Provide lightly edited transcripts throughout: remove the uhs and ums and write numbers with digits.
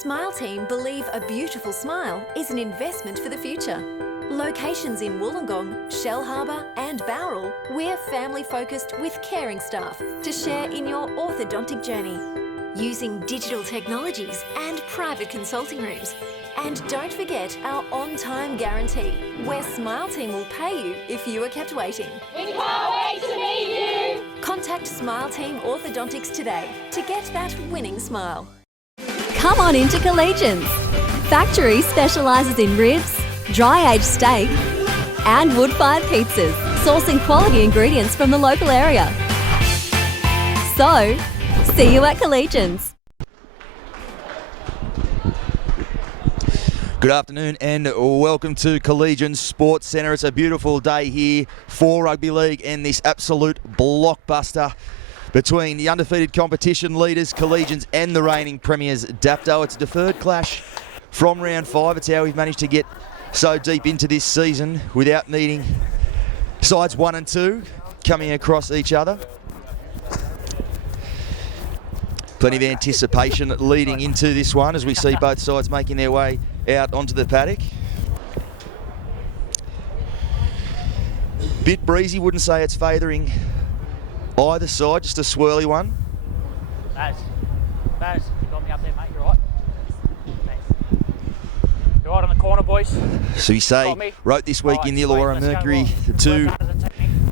Smile Team believe a beautiful smile is an investment for the future. Locations in Wollongong, Shell Harbour and Bowral, we're family-focused with caring staff to share in your orthodontic journey. Using digital technologies and private consulting rooms. And don't forget our on-time guarantee, where Smile Team will pay you if you are kept waiting. We can't wait to meet you! Contact Smile Team Orthodontics today to get that winning smile. Come on into Collegians. Factory specialises in ribs, dry-aged steak and wood-fired pizzas, sourcing quality ingredients from the local area. So, see you at Collegians. Good afternoon and welcome to Collegians Sports Centre. It's a beautiful day here for rugby league and this absolute blockbuster between the undefeated competition leaders, Collegians, and the reigning premiers, Dapto. It's a deferred clash from round 5. It's how we've managed to get so deep into this season without meeting sides 1 and 2 coming across each other. Plenty of anticipation leading into this one as we see both sides making their way out onto the paddock. Bit breezy, wouldn't say it's favouring either side, just a swirly one. Baz, you got me up there, mate, you're right. Thanks. You're right on the corner, boys. So we say, wrote this week in the Illawarra Mercury, the two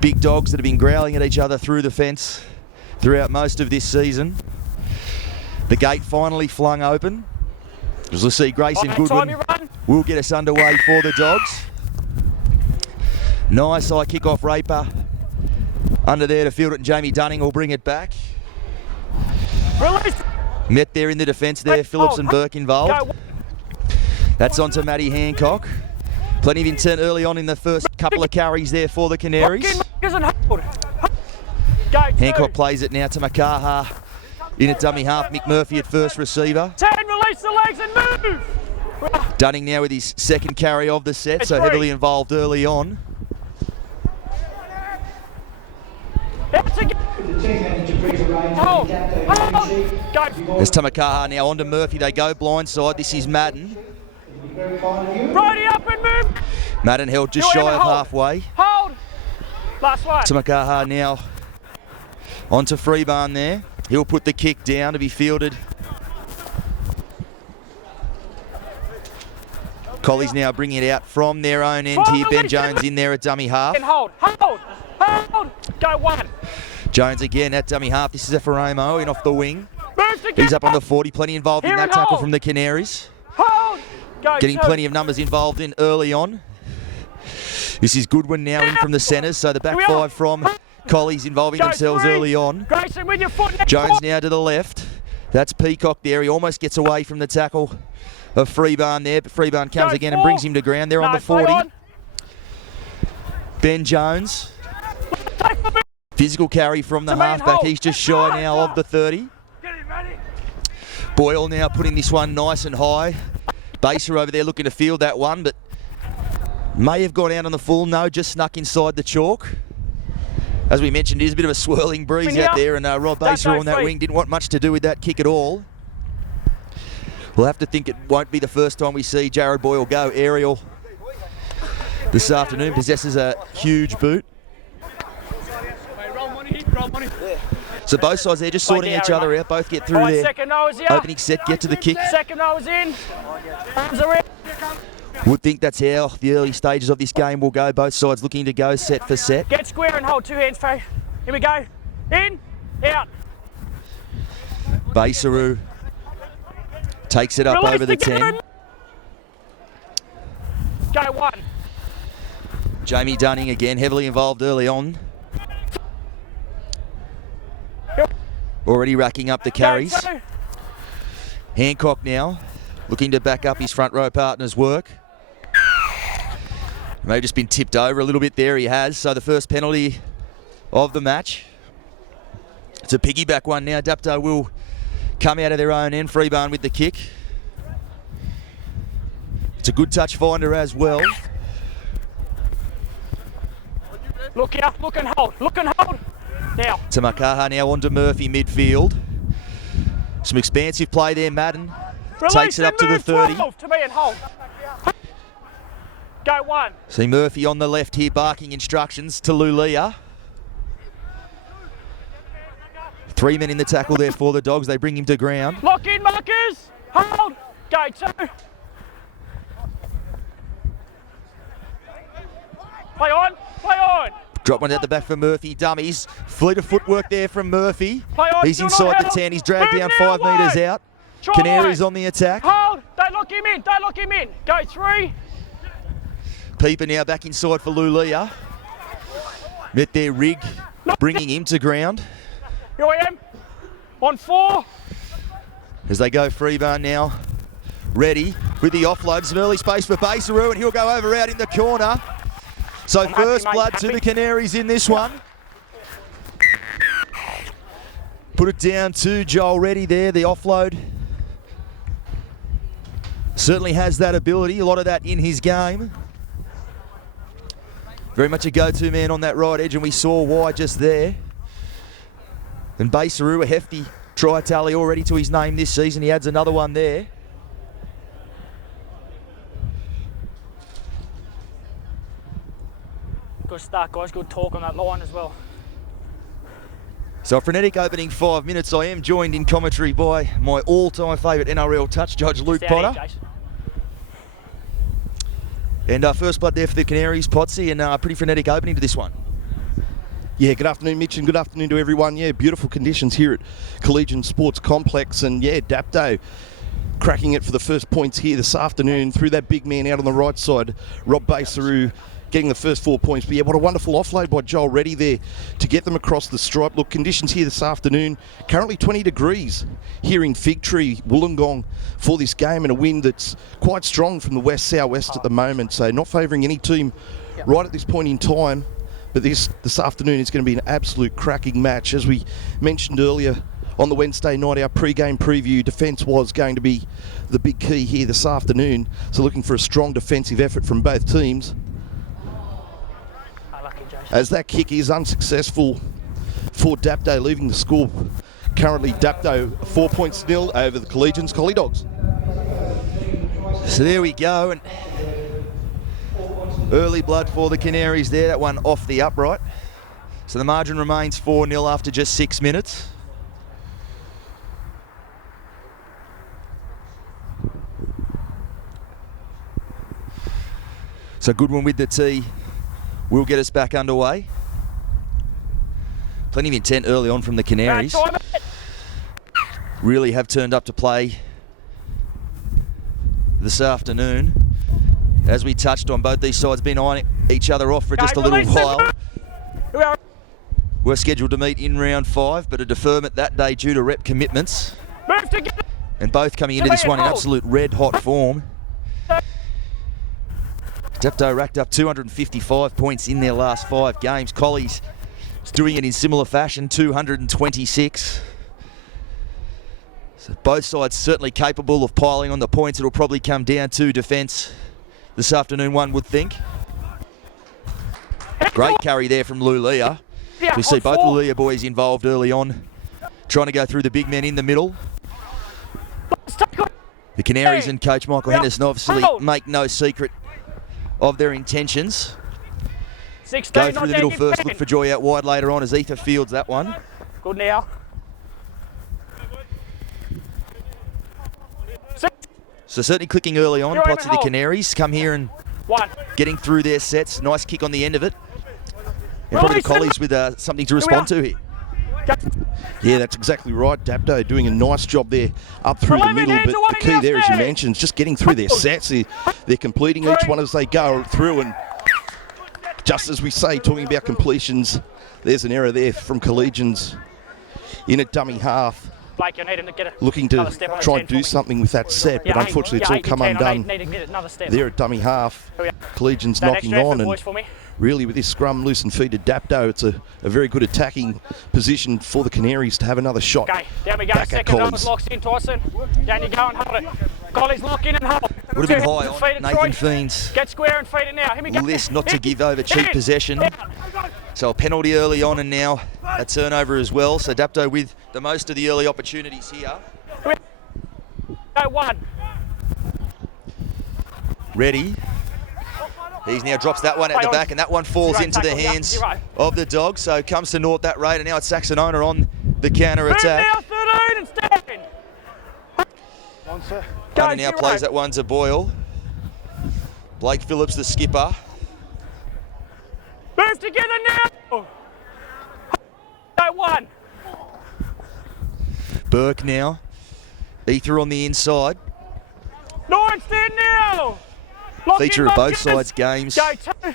big dogs that have been growling at each other through the fence throughout most of this season. The gate finally flung open. As we'll see, Grayson Goodwin will get us underway for the Dogs. Nice high kick-off raper under there to field it, and Jamie Dunning will bring it back. Release. Met there in the defence there, Phillips and Burke involved. That's on to Matty Hancock. Plenty of intent early on in the first couple of carries there for the Canaries. Hancock plays it now to Makaha. In at dummy half, Mick Murphy at first receiver. 10, release the legs and move! Dunning now with his second carry of the set, so heavily involved early on. There's Tamakaha now onto Murphy. They go blindside. This is Madden. Righty up and move! Madden held just shy of halfway. Hold! Last one. Tamakaha now onto Freebarn there. He'll put the kick down to be fielded. Collies now bringing it out from their own end here. Ben Jones in there at dummy half. Hold! Go one. Jones again at dummy half. This is a Ferramo in off the wing. He's up on the 40. Plenty involved in that tackle from the Canaries. Getting plenty of numbers involved in early on. This is Goodwin now in from the centres. So the back five from Collies involving themselves early on. Jones now to the left. That's Peacock there. He almost gets away from the tackle of Freebarn there, but Freebarn comes again and brings him to ground. They're on the 40. Ben Jones. Physical carry from the halfback. He's just shy now of the 30. Boyle now putting this one nice and high. Baser over there looking to field that one, but may have gone out on the full. No, just snuck inside the chalk. As we mentioned, there's a bit of a swirling breeze out there, and Rob Baser on that wing didn't want much to do with that kick at all. We'll have to think it won't be the first time we see Jared Boyle go aerial this afternoon. Possesses a huge boot. So both sides there just sorting each other out. Both get through their opening set, get to the kick. Second nose in. Arms around. Would think that's how the early stages of this game will go. Both sides looking to go set for set. Get square and hold 2 hands, Faye. Here we go. In, out. Baseru takes it up over the 10. Go one. Jamie Dunning again, heavily involved early on. Already racking up the carries. Hancock now looking to back up his front row partner's work. May have just been tipped over a little bit there, he has. So the first penalty of the match. It's a piggyback one now. Dapto will come out of their own end. Freebarn with the kick. It's a good touch finder as well. Look here, look and hold, Now. Tamakaha now onto Murphy midfield. Some expansive play there, Madden. Takes it up to the 30. 12 to me and hold. Go 1. See Murphy on the left here barking instructions to Lulia. 3 men in the tackle there for the Dogs. They bring him to ground. Lock in, markers. Hold. Go 2. Play on. Play on. Drop one at the back for Murphy. Dummies. Fleet of footwork there from Murphy. Play on. He's Do inside not the help. 10. He's dragged Move down now, 5 metres wide. out. Try Canaries wide. on the attack. Hold. Don't lock him in. Don't lock him in. Go 3. Peeper now back inside for Lulia. Met their rig, bringing him to ground. Here I am. On 4. As they go free bar now. Ready with the offload. Some early space for Basaru, and he'll go over out in the corner. So I'm happy, first mate, blood to happy. the Canaries in this one. Put it down to Joel Reddy there, the offload. Certainly has that ability, a lot of that in his game. Very much a go-to man on that right edge, and we saw why just there. And Basaru, a hefty try tally already to his name this season. He adds another one there. Good start, guys. Good talk on that line as well. So a frenetic opening 5 minutes. I am joined in commentary by my all-time favourite NRL touch judge, Luke Down here, Potter. Jason. And first blood there for the Canaries, Potsy, and a pretty frenetic opening to this one. Yeah, good afternoon, Mitch, and good afternoon to everyone. Yeah, beautiful conditions here at Collegians Sports Complex, and yeah, Dapto cracking it for the first points here this afternoon through that big man out on the right side, Rob Basaru, getting the first 4 points. But yeah, what a wonderful offload by Joel Reddy there to get them across the stripe. Look, conditions here this afternoon, currently 20 degrees here in Fig Tree, Wollongong, for this game, and a wind that's quite strong from the west-southwest at the moment, so not favouring any team right at this point in time. But this afternoon is going to be an absolute cracking match. As we mentioned earlier on the Wednesday night, our pre-game preview, defence was going to be the big key here this afternoon. So looking for a strong defensive effort from both teams. Lucky, Jason. As that kick is unsuccessful for Dapto, leaving the score currently Dapto 4 points nil over the Collegians Collie Dogs. So there we go, and early blood for the Canaries there, that one off the upright. So the margin remains 4-0 after just 6 minutes. So Goodwin with the tee will get us back underway. Plenty of intent early on from the Canaries. Really have turned up to play this afternoon. As we touched on, both these sides been eyeing each other off for just a little while. We're scheduled to meet in round 5, but a deferment that day due to rep commitments. Move together. And both coming into this one in absolute red-hot form. Dapto racked up 255 points in their last 5 games. Collies doing it in similar fashion, 226. So both sides certainly capable of piling on the points. It'll probably come down to defence this afternoon, one would think. Great carry there from Lulia. We see both Lulia boys involved early on, trying to go through the big men in the middle. The Canaries and coach Michael Henderson obviously make no secret of their intentions. 16, Go through the middle first, look for Joy out wide later on as Ether fields that one. Good now. So certainly clicking early on, You're Pots of the hold. Canaries come here and 1. getting through their sets. Nice kick on the end of it. And probably the Collies with something to respond to here. Yeah, that's exactly right. Dapto doing a nice job there up through the middle, but the key there, as you mentioned, is just getting through their sets. They're completing each one as they go through, and just as we say, talking about completions, there's an error there from Collegians in a dummy half. Blake, you need him to get a Looking to another step on try the and 10 do for me. something with that set, but Yeah, unfortunately it's yeah, all come 8 to 10. I undone. need to get another step. There at dummy half, Here we are. Collegians That knocking extra effort, on, and boys, for me. really with this scrum loose and feed to Dapto, it's a very good attacking position for the Canaries to have another shot Okay, down we go. back at Second Collies. numbers locks in, Tyson. Down you go and hold it. Collies lock in and hold. Would have been 2 high hands, on feed it, Nathan Troy. Fiend's Get square and feed it now. Here we go. list not to Hit. give over cheap Hit. possession. So a penalty early on and now a turnover as well. So Dapto with the most of the early opportunities here. Go 1. Ready. He's now drops that one at the back, and that one falls into the hands of the Dogs. So comes to naught that rate, and now it's Saxonona on the counter attack. Move now, 13 and stand. On, sir. Hunter now plays that one to Boyle. Blake Phillips, the skipper. Move together now. Go 1. Burke now. Ether on the inside. Norton, stand now. Lock Feature in, of both Marcus. sides' games. Go 2.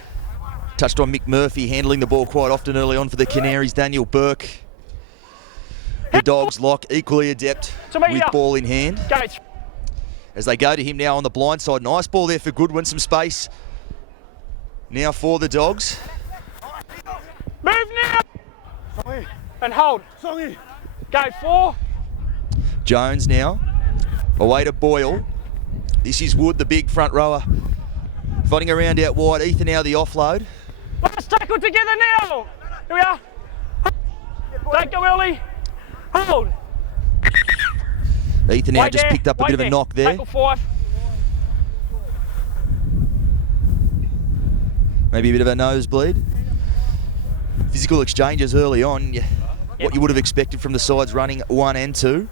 Touched on Mick Murphy handling the ball quite often early on for the Canaries. Daniel Burke. The Dogs lock, equally adept with ball in hand. Go 3. As they go to him now on the blind side. Nice ball there for Goodwin, some space. Now for the Dogs. Move now. And hold. Go 4. Jones now. Away to Boyle. This is Wood, the big front rower. Fighting around out wide. Ethan now the offload. Let's tackle together now. Here we are. Don't go early. Hold. Ethan now Wait just there. picked up a Wait bit of a knock there. Tackle 5. Maybe a bit of a nosebleed. Physical exchanges early on. What you would have expected from the sides running 1 and 2.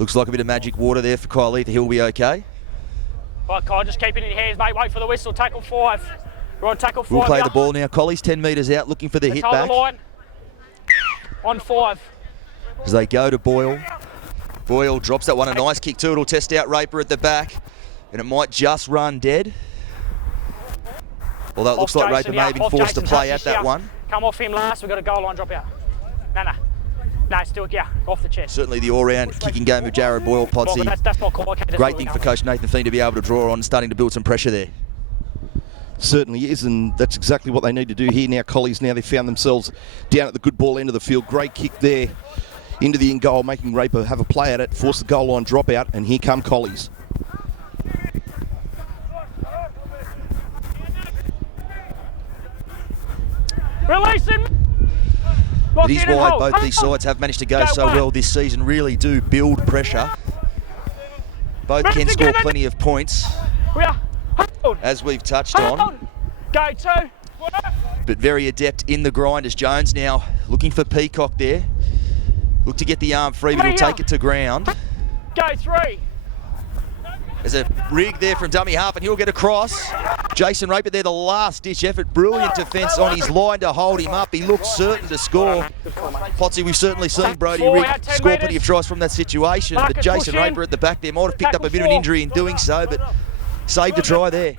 Looks like a bit of magic water there for Kyle Ether. He'll be okay. Right, Kyle, just keep it in your hands, mate. Wait for the whistle. Tackle 5. We're on tackle 5. We'll play now. the ball now. Colley's 10 metres out, looking for the Let's hit hold back. the line. On 5. As they go to Boyle. Boyle drops that one. A nice kick too. It'll test out Raper at the back. And it might just run dead. Although it looks like Raper may have been forced to play at that one. Come off him last. We've got a goal line drop out. No. No, still, yeah, off the chest. Certainly the all-round kicking game of Jared Boyle, Well, Potsy. but that's not complicated. Great thing for Coach Nathan Thien to be able to draw on, starting to build some pressure there. Certainly is, and that's exactly what they need to do here now. Collies now, they found themselves down at the good ball end of the field. Great kick there into the in goal, making Raper have a play at it, force the goal line drop out, and here come Collies. Release him. It is wide. Both these sides have managed to go so well this season. Really do build pressure. Both can score plenty of points, We are. Hold. as we've touched on. Go 2. But very adept in the grind as Jones now looking for Peacock there. Look to get the arm free, but he'll take it to ground. Go 3. There's a rig there from dummy half, and he'll get across. Jason Raper there, the last-ditch effort. Brilliant defence on his line to hold him up. He looks certain to score. Potsy, we've certainly seen Brodie Rigg score plenty of tries from that situation, but Jason Raper at the back there might have picked up a bit of an injury in doing so, but saved a try there.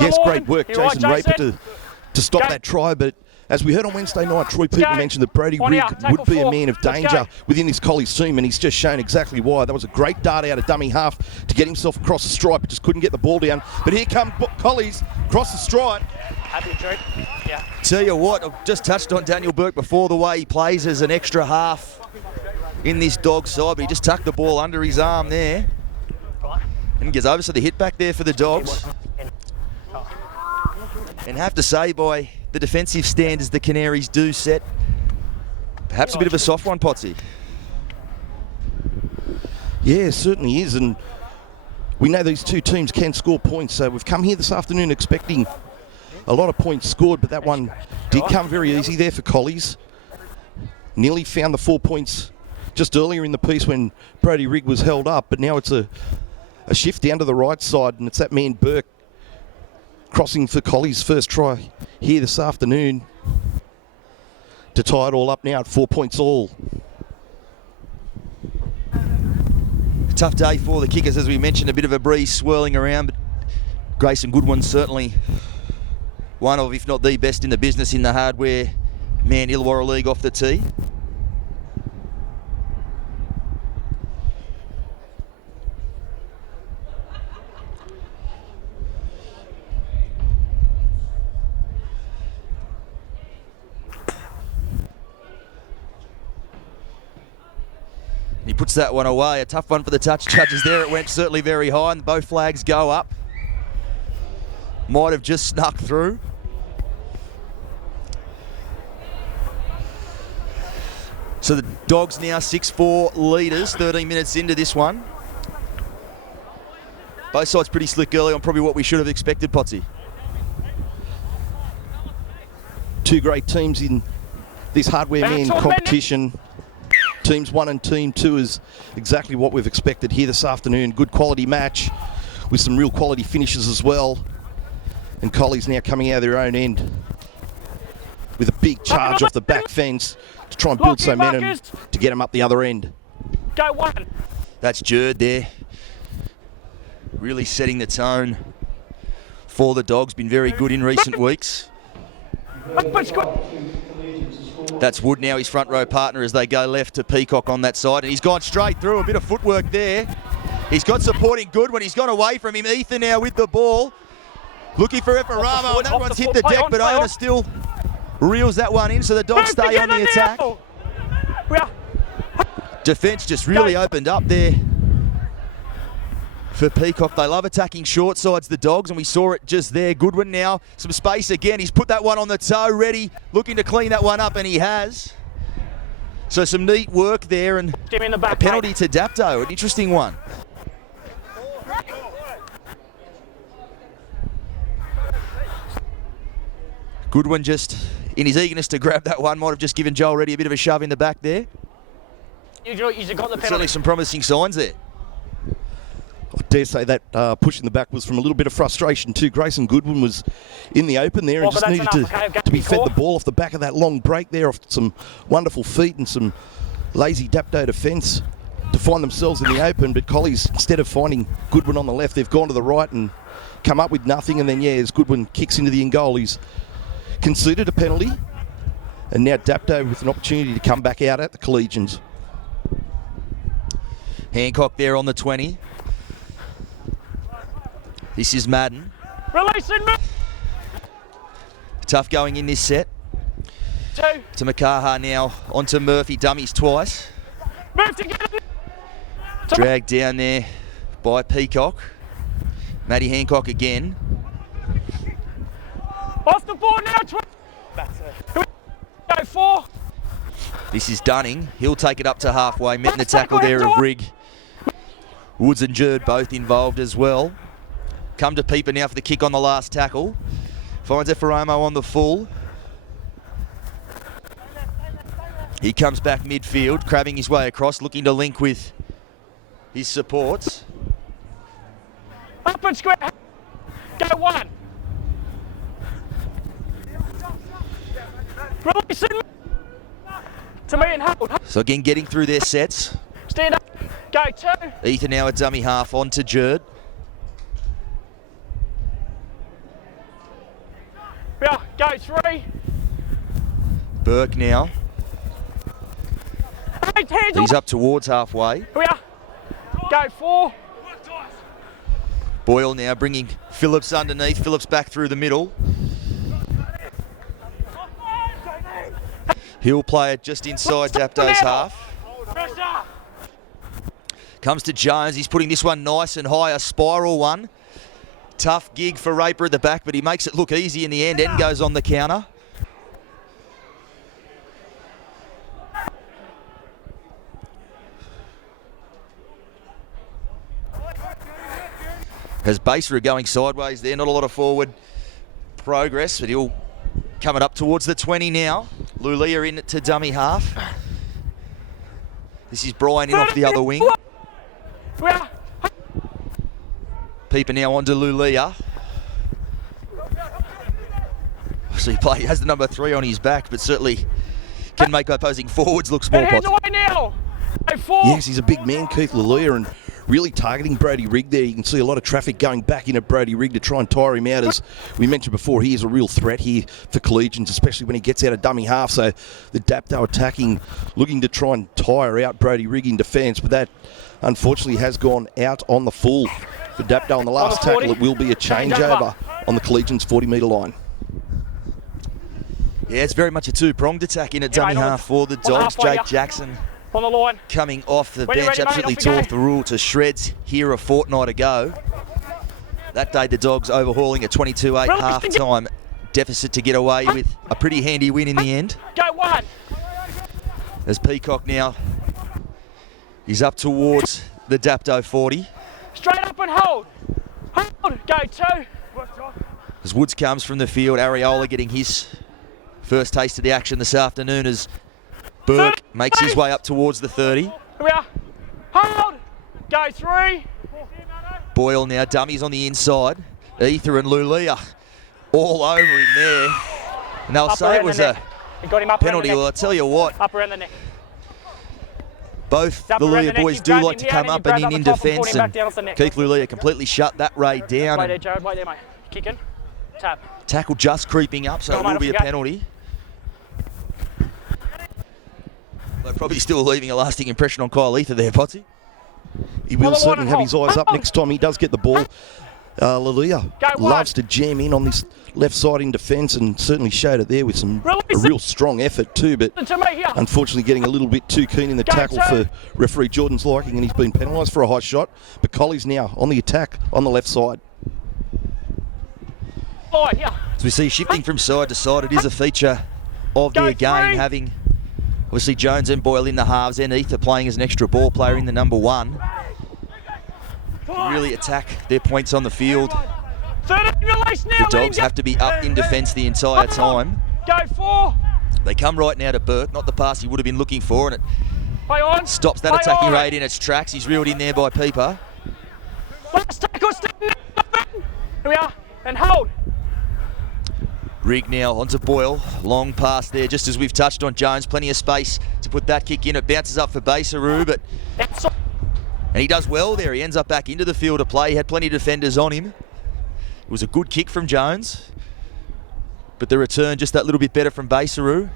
Yes, great work, Jason Raper, to stop that try, but as we heard on Wednesday night, Troy Peter mentioned that Brodie Rigg would be a man of danger within this Collies team, and he's just shown exactly why. That was a great dart out of dummy half to get himself across the stripe, but just couldn't get the ball down. But here come Collies across the stripe. Happy, Drew. Yeah. Tell you what, I've just touched on Daniel Burke before, the way he plays as an extra half in this Dog side, but he just tucked the ball under his arm there and gets over, so the hit back there for the Dogs. And have to say, by the defensive standards the Canaries do set, perhaps a bit of a soft one, Potsy. Yeah, it certainly is, and we know these two teams can score points, so we've come here this afternoon expecting a lot of points scored, but that one did come very easy there for Collies. Nearly found the 4 points just earlier in the piece when Brodie Rigg was held up, but now it's a shift down to the right side, and it's that man Burke crossing for Collies' first try here this afternoon to tie it all up now at 4 points all. Tough day for the kickers, as we mentioned, a bit of a breeze swirling around, but Grayson Goodwin's certainly one of, if not the best in the business in the hardware man Illawarra League off the tee. He puts that one away. A tough one for the touch judges there. It went certainly very high, and both flags go up. Might have just snuck through. So the Dogs now 6-4 leaders, 13 minutes into this one. Both sides pretty slick early on, probably what we should have expected, Potsy. Two great teams in this hardware man competition. Teams 1 and Team 2 is exactly what we've expected here this afternoon. Good quality match with some real quality finishes as well. And Collies now coming out of their own end with a big charge off the back fence to try and build some momentum to get them up the other end. Go one. That's Jerd there. Really setting the tone for the Dogs. Been very good in recent weeks. That's Wood now, his front row partner, as they go left to Peacock on that side. And he's gone straight through. A bit of footwork there. He's got supporting Goodwin. He's gone away from him. Ethan now with the ball. Looking for Efaramo, and that one's hit the deck, but Ona still reels that one in, so the Dogs stay on the attack. Defence just really opened up there for Peacock. They love attacking short sides, the Dogs, and we saw it just there. Goodwin now, some space again. He's put that one on the toe, ready, looking to clean that one up, and he has. So some neat work there, and a penalty to Dapto, an interesting one. Goodwin just, in his eagerness to grab that one, might have just given Joel Reddy a bit of a shove in the back there. You got the penalty. Certainly some promising signs there. I dare say that push in the back was from a little bit of frustration too. Grayson Goodwin was in the open there and just needed to be fed the ball off the back of that long break there, off some wonderful feet and some lazy Dapto defence to find themselves in the open. But Collies, instead of finding Goodwin on the left, they've gone to the right and come up with nothing. And then, yeah, as Goodwin kicks into the in goal, he's conceded a penalty. And now Dapto with an opportunity to come back out at the Collegians. Hancock there on the 20. This is Madden. Releasing. Tough going in this set. Two. To Makaha now, onto Murphy, dummies twice. Move together. Dragged down there by Peacock. Matty Hancock again. Off the board now. Go four. This is Dunning. He'll take it up to halfway. Met in the tackle there of Rigg. Woods and Jerd both involved as well. Come to Peeper now for the kick on the last tackle. Finds Efaromo on the full. He comes back midfield, crabbing his way across, looking to link with his supports. Up and square. Go one. Releasing. To me and hold. So again, getting through their sets. Stand up. Go two. Ethan now a dummy half on to Jerd. Yeah, go three. Burke now. He's up towards halfway. Yeah. Go four. Boyle now bringing Phillips underneath. Phillips back through the middle. He'll play it just inside Dapto's half. Comes to Jones. He's putting this one nice and high, a spiral one. Tough gig for Raper at the back, but he makes it look easy in the end. End goes on the counter. As Baser going sideways there, not a lot of forward progress, but he'll come it up towards the 20 now. Lulia in to dummy half. This is Brian in off the other wing. Peeper now on to Lulia. So he has the number 3 on his back, but certainly can make opposing forwards look small. Yes, he's a big man, Keith Lulia, and really targeting Brody Rigg there. You can see a lot of traffic going back in at Brody Rigg to try and tire him out. As we mentioned before, he is a real threat here for Collegians, especially when he gets out of dummy half. So the Dapto attacking, looking to try and tire out Brody Rigg in defence, but that unfortunately has gone out on the full for Dapto on the last tackle. It will be a changeover on the Collegians 40-metre line. Yeah, it's very much a two-pronged attack in at dummy half for the Dogs. Jake Jackson On the line. coming off the When you're bench, ready, mate, absolutely off we tore go. the rule to shreds here a fortnight ago. That day the Dogs overhauling a 22-8 Release half-time deficit to get away with a pretty handy win in the end. Go one. As Peacock now is up towards the Dapto 40. Straight up and hold. Hold. Go two. As Woods comes from the field, Areola getting his first taste of the action this afternoon as Burke makes his way up towards the 30. Here we are. Hold. Go three. Boyle now, dummies on the inside. Ether and Lulia all over him there. And they'll Up say it around was the a neck. You got him up around penalty. the neck. Well, I tell you what, Up around the neck. both Up the around Lulia the neck. boys You do grab like him to here come and you up grab and up in the top and pull defence, him back and down off the neck. Keith Lulia completely shut that raid down. Wait there, And Jared. Wait there, mate. Kick in. Tap. tackle just creeping up, so Go it on, mate, will off be you a go. penalty. But probably still leaving a lasting impression on Kyle Ether there, Potsy. He will On the line certainly and have hold. his eyes up Hold. next time he does get the ball. Lalia Go one. loves to jam in on this left side in defence and certainly showed it there with a Release real strong effort too, but To me here. unfortunately getting a little bit too keen in the Go tackle two. for referee Jordan's liking, and he's been penalised for a high shot. But Colley's now on the attack on the left side. Line here. As we see shifting from side to side, it is a feature of Go their game, three. having obviously Jones and Boyle in the halves and Ether playing as an extra ball player in the number one. Really attack their points on the field. 30 release now. The Dogs have to be up in defence the entire time. Go four. They come right now to Burke, not the pass he would have been looking for, and it Play on. stops that Play attacking on. raid in its tracks. He's reeled in there by Peeper. Last tackle. Step in. Here we are. And hold. Rigg now onto Boyle. Long pass there, just as we've touched on Jones. Plenty of space to put that kick in. It bounces up for Basaru, but Outside. and he does well there. He ends up back into the field of play. He had plenty of defenders on him. It was a good kick from Jones, but the return just that little bit better from Basaru.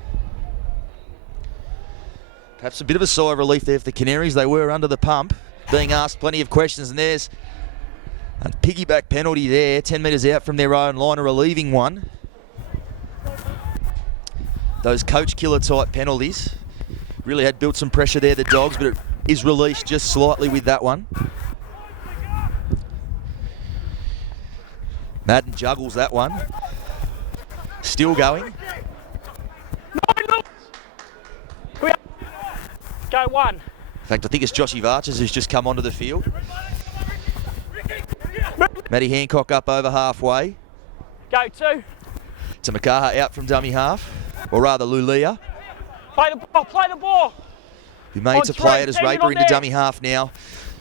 Perhaps a bit of a sigh of relief there for the Canaries. They were under the pump, being asked plenty of questions, and there's a piggyback penalty there, 10 metres out from their own line, a relieving one. Those coach killer type penalties really had built some pressure there, the Dogs, but it is released just slightly with that one. Madden juggles that one. Still going. Go one. In fact, I think it's Joshy Varches who's just come onto the field. Matty Hancock up over halfway. Go two. To Makaha out from dummy half. Or rather, Lulia. Play the ball. Play the ball. Who made On to play three, it as bang it Raper on into there. dummy half now.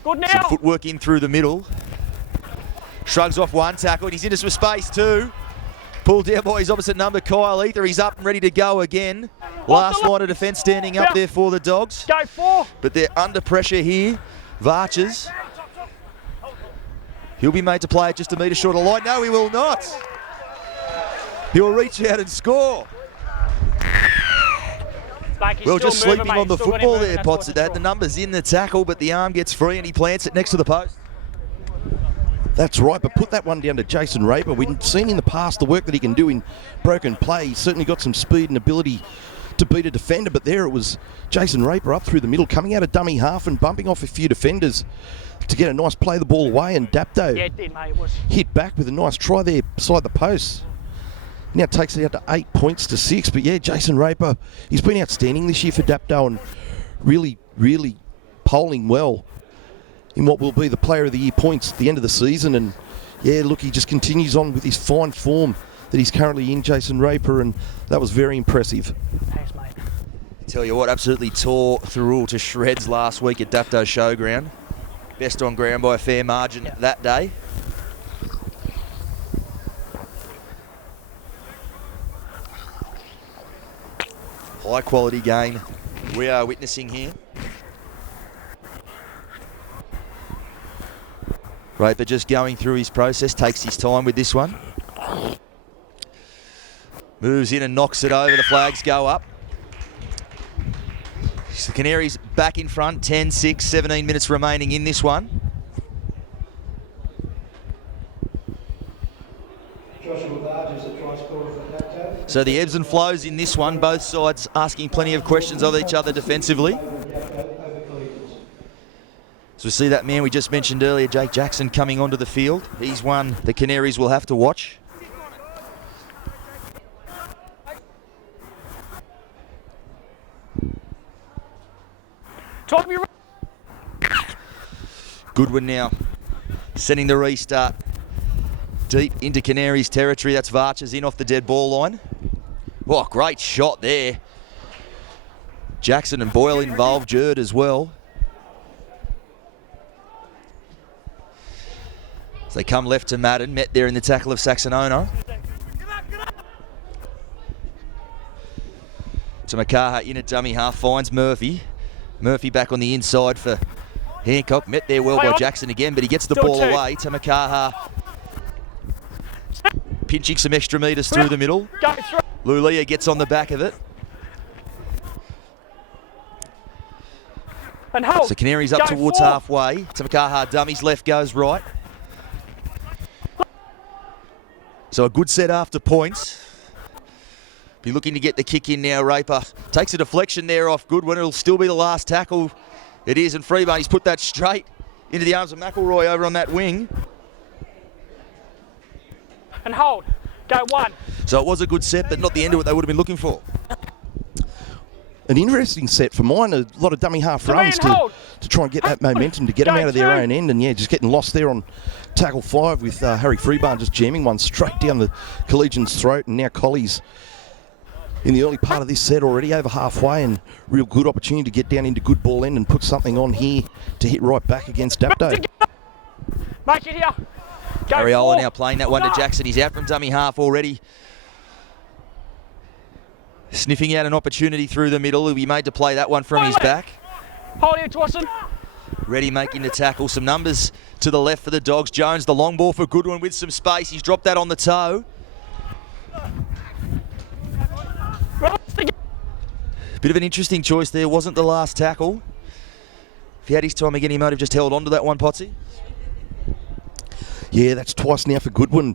Good now. Some footwork in through the middle. Shrugs off one tackle and he's into some space too. Pulled down by his opposite number, Kyle Ether. He's up and ready to go again. Last line of defence standing up there for the Dogs. Go four. But they're under pressure here. Varches. He'll be made to play it just a metre short of line. No, he will not. He'll reach out and score. Like he's Well, still just moving, sleeping mate. on the Still got him football moving, there, that's what Potts. it's That for. the number's in the tackle, but the arm gets free and he plants it next to the post. That's right, but put that one down to Jason Raper. We've seen in the past the work that he can do in broken play. He's certainly got some speed and ability to beat a defender, but there it was Jason Raper up through the middle, coming out of dummy half and bumping off a few defenders to get a nice play the ball away, and Dapto Yeah, it did, mate. It was. hit back with a nice try there beside the post. Now takes it out to 8 points to 6, but yeah, Jason Raper, he's been outstanding this year for Dapto and really, really polling well in what will be the Player of the Year points at the end of the season. And yeah, look, he just continues on with his fine form that he's currently in, Jason Raper, and that was very impressive. Thanks, mate. Tell you what, absolutely tore Thurul to shreds last week at Dapto Showground. Best on ground by a fair margin that day. High quality game we are witnessing here. Raper just going through his process, takes his time with this one. Moves in and knocks it over, the flags go up. The Canaries back in front, 10-6, 17 minutes remaining in this one. So the ebbs and flows in this one, both sides asking plenty of questions of each other defensively. So we see that man we just mentioned earlier, Jake Jackson, coming onto the field. He's one the Canaries will have to watch. Goodwin now sending the restart deep into Canaries territory. That's Varchers in off the dead ball line. Oh, great shot there. Jackson and Boyle involved, Jerd as well. As they come left to Madden, met there in the tackle of Saxonona. To Makaha in at dummy half, finds Murphy. Murphy back on the inside for Hancock, met there well by Jackson again, but he gets the ball away to Makaha. Pinching some extra metres through the middle. Lulia gets on the back of it. So Canaries up towards halfway. To Makaha, dummies, left goes right. So a good set after points. Be looking to get the kick in now, Raper. Takes a deflection there off Goodwin. It'll still be the last tackle. It is, and Freeman, he's put that straight into the arms of McElroy over on that wing. And hold. Go one. So it was a good set, but not the end of what they would have been looking for. An interesting set for mine. A lot of dummy half runs to try and get that momentum, to get them out of their own end. And yeah, just getting lost there on tackle 5 with Harry Freeman just jamming one straight down the Collegians' throat. And now Collies in the early part of this set already over halfway, and real good opportunity to get down into good ball end and put something on here to hit right back against Dapto. Make it here. Ariola now playing that one to Jackson. He's out from dummy half already. Sniffing out an opportunity through the middle. He'll be made to play that one from his back. Hold it, Dawson. Ready making the tackle. Some numbers to the left for the Dogs. Jones, the long ball for Goodwin with some space. He's dropped that on the toe. Bit of an interesting choice there. Wasn't the last tackle. If he had his time again, he might have just held on to that one, Potsy. Yeah, that's twice now for Goodwin.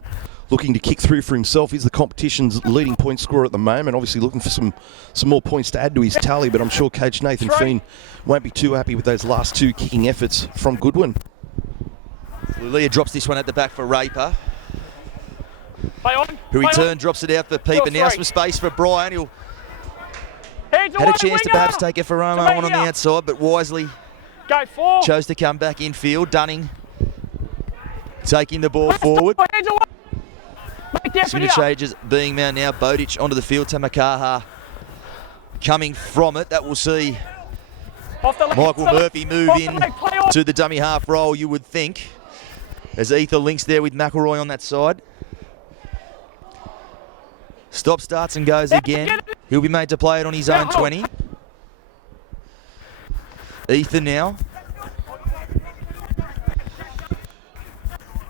Looking to kick through for himself. He's the competition's leading point scorer at the moment. Obviously looking for some more points to add to his tally, but I'm sure Coach Nathan Feen won't be too happy with those last 2 kicking efforts from Goodwin. Lulia drops this one at the back for Raper, who in turn drops it out for Peeper. Now some space for Brian. He'll had a chance to perhaps take it for Romo on the outside, but wisely chose to come back infield. Dunning taking the ball forward. Some interchanges being made now. Bowditch onto the field to Makaha. Coming from it, that will see Michael Murphy move in to the dummy half roll, you would think, as Ether links there with McElroy on that side. Stop, starts and goes again. He'll be made to play it on his own 20. Ether now.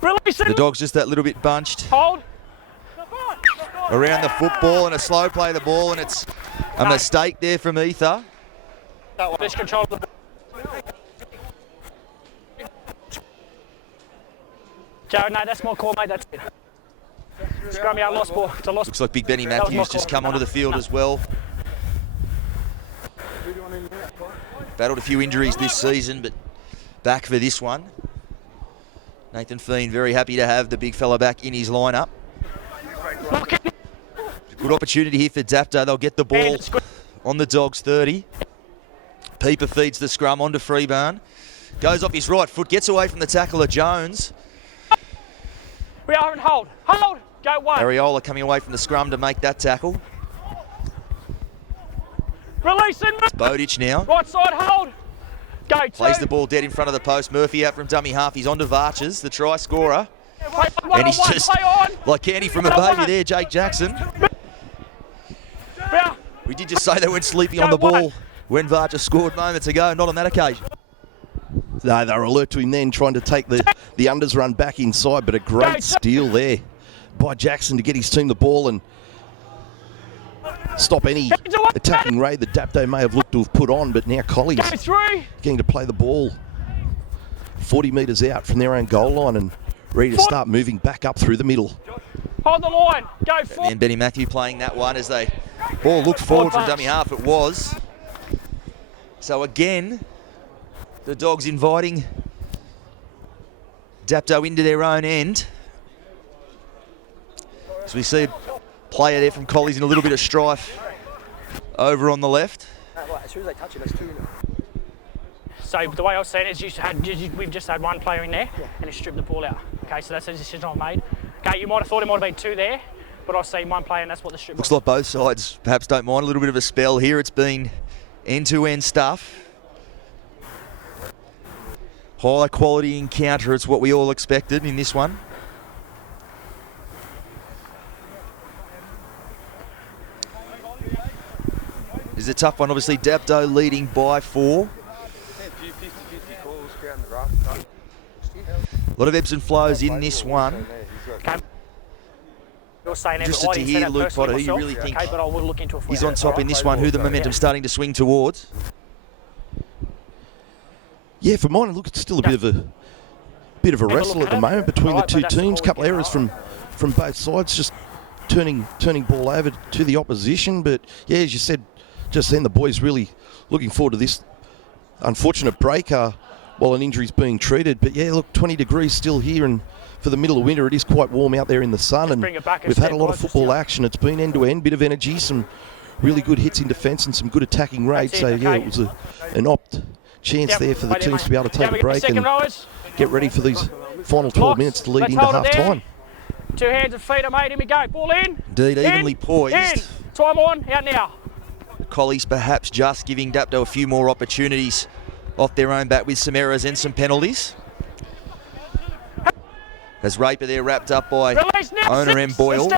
The Dogs just that little bit bunched around the football, and a slow play of the ball, and it's a mistake there from Ether. Best control of the ball. Jared, no, that's my call, mate. That's it. Scrum out, lost ball. It's a lost. Looks like Big Benny Matthews just come onto the field as well. Battled a few injuries this season, but back for this one. Nathan Feen very happy to have the big fella back in his lineup. Good opportunity here for Dapto. They'll get the ball on the Dogs 30. Peeper feeds the scrum onto Freeburn. Goes off his right foot, gets away from the tackle of Jones. We are in hold. Hold. Go one. Ariola coming away from the scrum to make that tackle. Releasing. It's Bowditch now. Right side, hold. Go two. Plays the ball dead in front of the post. Murphy out from dummy half. He's on to Varchers, the try scorer. And he's just like candy from a baby there, Jake Jackson. We did just say they went sleepy on the ball when Varchers scored moments ago, not on that occasion. No, they were alert to him then, trying to take the unders run back inside, but a great steal there by Jackson to get his team the ball and stop any attacking raid that Dapto may have looked to have put on, but now Collies getting to play the ball 40 metres out from their own goal line and ready to start moving back up through the middle. Hold the line, go forward. And Benny Matthew playing that one as they ball looked forward from dummy half. It was. So again, the Dogs inviting Dapto into their own end. So we see a player there from Collies in a little bit of strife over on the left. As soon as they touch it, it's 2. So the way I was saying is we've just had one player in there and he stripped the ball out. Okay, so that's a decision I've made. Okay, you might have thought it might have been 2 there, but I've seen one player and that's what the strip Looks was. like both sides perhaps don't mind a little bit of a spell here. It's been end-to-end stuff. High quality encounter, it's what we all expected in this one. This is a tough one, obviously. Dapto leading by 4. A lot of ebbs and flows in this one. Okay. You're saying Interested to hear, Luke Potter, who you really think but I will look into it for is you. on top in this one, who the momentum's starting to swing towards. Yeah, for mine, look, it's still a bit of a wrestle at the moment between the two teams. Couple of errors from both sides, just turning ball over to the opposition. But yeah, as you said just then, the boys really looking forward to this unfortunate break while an injury's being treated. But yeah, look, 20 degrees still here, and for the middle of winter, it is quite warm out there in the sun. And we've had a lot of football action. It's been end-to-end, bit of energy, some really good hits in defence and some good attacking raids. So yeah, it was an chance there for the teams to be able to take a break and get ready for these final 12 minutes to lead into half-time. 2 hands and feet are made. Here we go. Ball in. Indeed, evenly poised. In. Time on. Out now. Collies perhaps just giving Dapto a few more opportunities off their own bat with some errors and some penalties. As Raper there wrapped up by owner M. Boyle.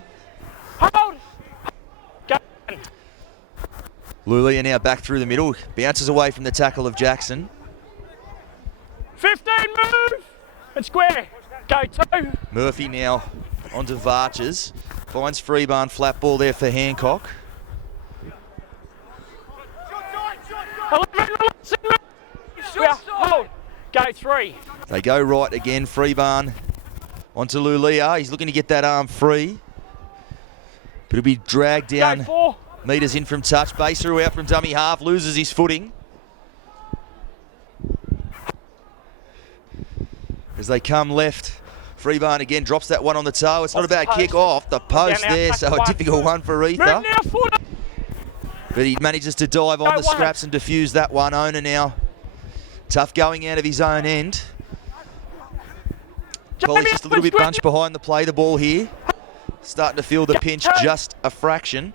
Hold. Go. Lulia now back through the middle. Bounces away from the tackle of Jackson. 15, move. And square. Go 2. Murphy now onto Varches. Finds Freebarn, flat ball there for Hancock. 11, hold. Go 3. They go right again. Freebarn onto Lulia. He's looking to get that arm free. But he'll be dragged down. Go 4. Meters in from touch. Baseru out from dummy half. Loses his footing. As they come left. Freebarn again drops that one on the toe. It's not a bad kick off the post there, so a difficult one for Ether. But he manages to dive on the scraps and defuse that one. Owner now tough going out of his own end. Colley's just a little bit bunched behind the play the ball here. Starting to feel the pinch just a fraction.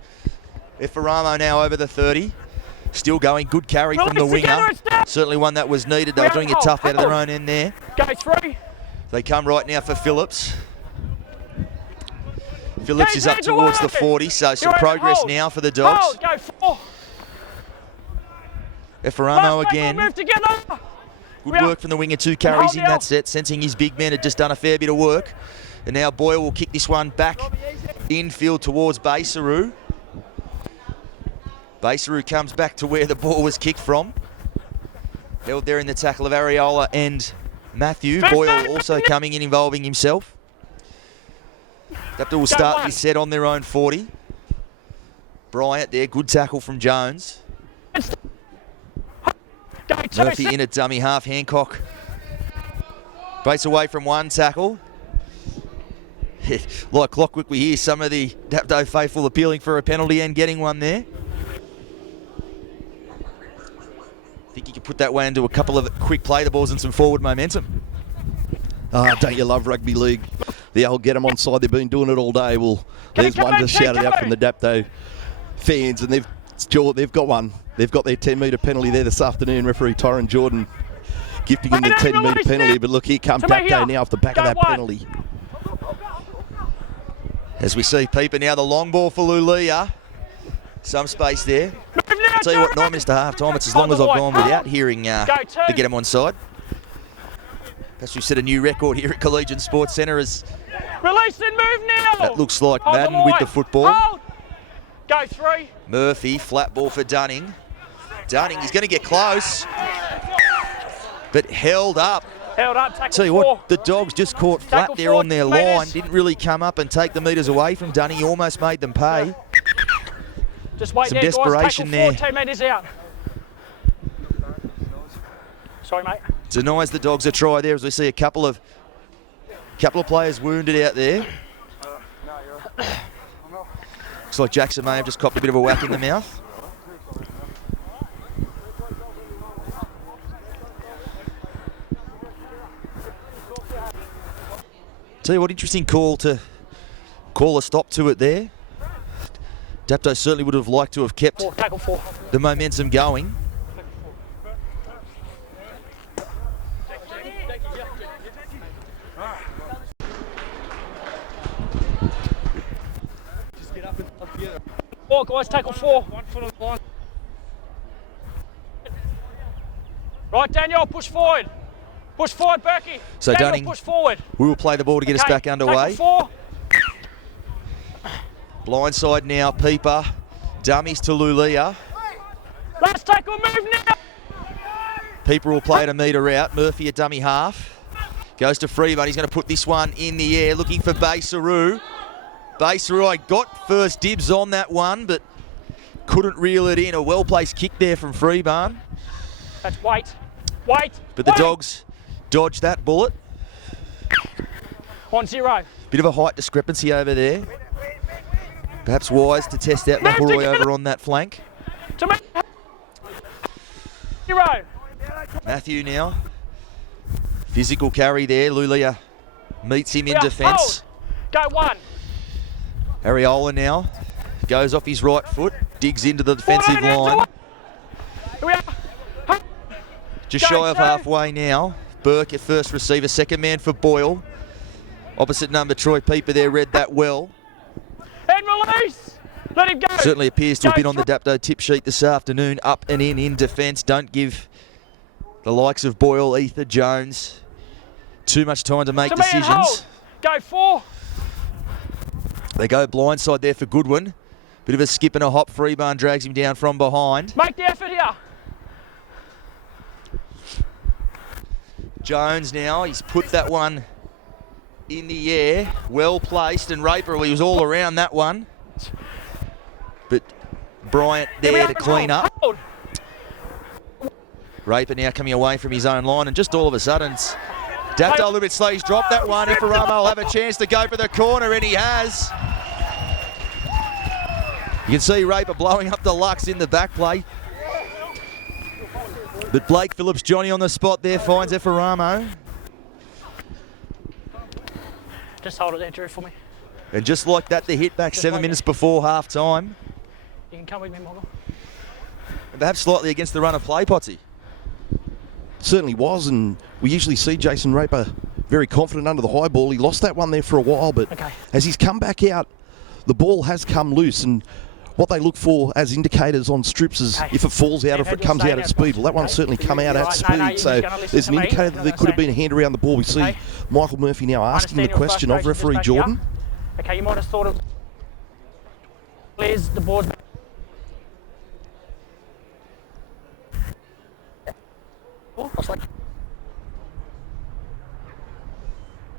Efaramo now over the 30. Still going, good carry from the winger. Certainly one that was needed. They were doing it tough out of their own end there. Go 3. They come right now for Phillips. Phillips is up towards the 40, so some progress now for the Dogs. Go 4. Efaramo again. Good work from the winger, 2 carries in that set, sensing his big men had just done a fair bit of work. And now Boyle will kick this one back infield towards Baseru. Baseru comes back to where the ball was kicked from. Held there in the tackle of Areola and Matthew. Boyle also coming in, involving himself. Dapto will start this set on their own 40. Bryant there, good tackle from Jones. Murphy in at dummy half. Hancock breaks away from one tackle. Like clockwork, we hear some of the Dapto faithful appealing for a penalty and getting one there. I think you could put that way into a couple of quick play the balls and some forward momentum. Don't you love rugby league? The old get them on side, they've been doing it all day. Well, there's one just shouted out from the Dapto fans, and they've got one. They've got their 10-metre penalty there this afternoon. Referee Tyron Jordan gifting him the 10-metre penalty. But look, here comes Dapto now off the back of that penalty. As we see Peeper now, the long ball for Lulia. Some space there. I'll tell you what, 9 minutes to half time, it's as long as I've gone without hearing the get him on side. Perhaps we've set a new record here at Collegians Sports Centre as Release and move now. That looks like Madden with the football. Hold. Go 3. Murphy, flat ball for Dunning. Dunning, he's going to get close, but held up. Held up, tackle Tell you 4. what, the Dogs just caught flat Tackle there 4 on their metres. line. Didn't really come up and take the metres away from Dunning. He almost made them pay. Just wait Some there, desperation guys. Tackle 4, there. 2 metres out. Sorry, mate. Denies the Dogs a try there as we see a couple of Couple of players wounded out there. Looks like Jackson may have just copped a bit of a whack in the mouth. Tell you what, interesting call to call a stop to it there. Dapto certainly would have liked to have kept the momentum going. Four, guys, tackle 4. 1 foot on the line. Right, Daniel, push forward. Push forward, Berkey. So Daniel, Dunning, push forward. we will play the ball to get us back underway. Tackle 4. Blindside now, Peeper. Dummies to Lulia. Last tackle, move now. Peeper will play it a metre out. Murphy at dummy half. Goes to Freeman. He's going to put this one in the air, looking for Basaru. Basaru, I got first dibs on that one, but couldn't reel it in. A well-placed kick there from Freeman. That's Wait. But the Dogs dodged that bullet. On 0. Bit of a height discrepancy over there. Perhaps wise to test out McElroy over on that flank. To me. 0. Matthew now. Physical carry there. Lulia meets him in defence. Go 1. Ariola now goes off his right foot, digs into the defensive line. Here we are. Just shy of halfway now. Burke at first receiver, second man for Boyle. Opposite number, Troy Peeper there read that well. And release. Let him go. Certainly appears to have been on the Dapto tip sheet this afternoon. Up and in defence. Don't give the likes of Boyle, Ether, Jones too much time to make decisions. Go 4. They go blindside there for Goodwin. Bit of a skip and a hop. Freeman drags him down from behind. Make the effort here. Jones now, he's put that one in the air. Well placed, and Raper, he was all around that one. But Bryant there to clean up. Hold. Raper now coming away from his own line, and just all of a sudden, Dapto a little bit slow. He's dropped that one. Efarama will have a chance to go for the corner, and he has. You can see Raper blowing up the Lux in the back play. But Blake Phillips, Johnny on the spot there, finds Efaramo. Just hold it there, Drew, for me. And just like that, the hit back 7 minutes before half time. You can come with me, Morgan. And perhaps slightly against the run of play, Potsy. Certainly was, and we usually see Jason Raper very confident under the high ball. He lost that one there for a while, but as he's come back out, the ball has come loose, and what they look for as indicators on strips is if it falls out or if it comes out at speed. Well, that one's certainly come out at speed, so there's an indicator that there could have been a hand around the ball. We see Michael Murphy now asking the question of referee Jordan. Okay, you might have thought of clears the boards.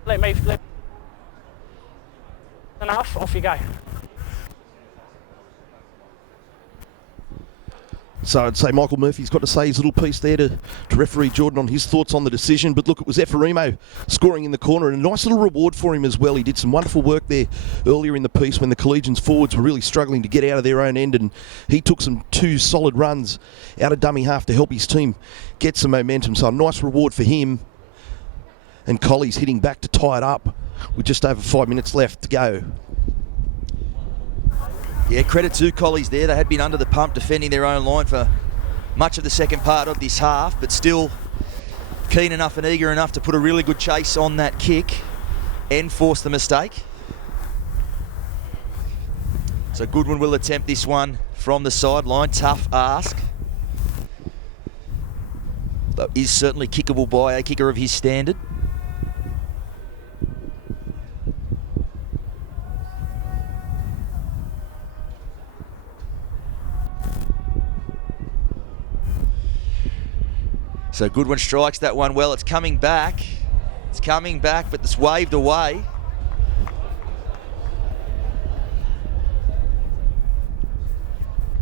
Let me enough, off you go. So I'd say Michael Murphy's got to say his little piece there to referee Jordan on his thoughts on the decision. But look, it was Efarimo scoring in the corner, and a nice little reward for him as well. He did some wonderful work there earlier in the piece when the Collegians forwards were really struggling to get out of their own end, and he took some 2 solid runs out of dummy half to help his team get some momentum. So a nice reward for him. And Collie's hitting back to tie it up with just over 5 minutes left to go. Yeah, credit to Collies there. They had been under the pump defending their own line for much of the second part of this half, but still keen enough and eager enough to put a really good chase on that kick and force the mistake. So Goodwin will attempt this one from the sideline. Tough ask. But is certainly kickable by a kicker of his standard. So Goodwin strikes that one well. It's coming back. It's coming back, but it's waved away.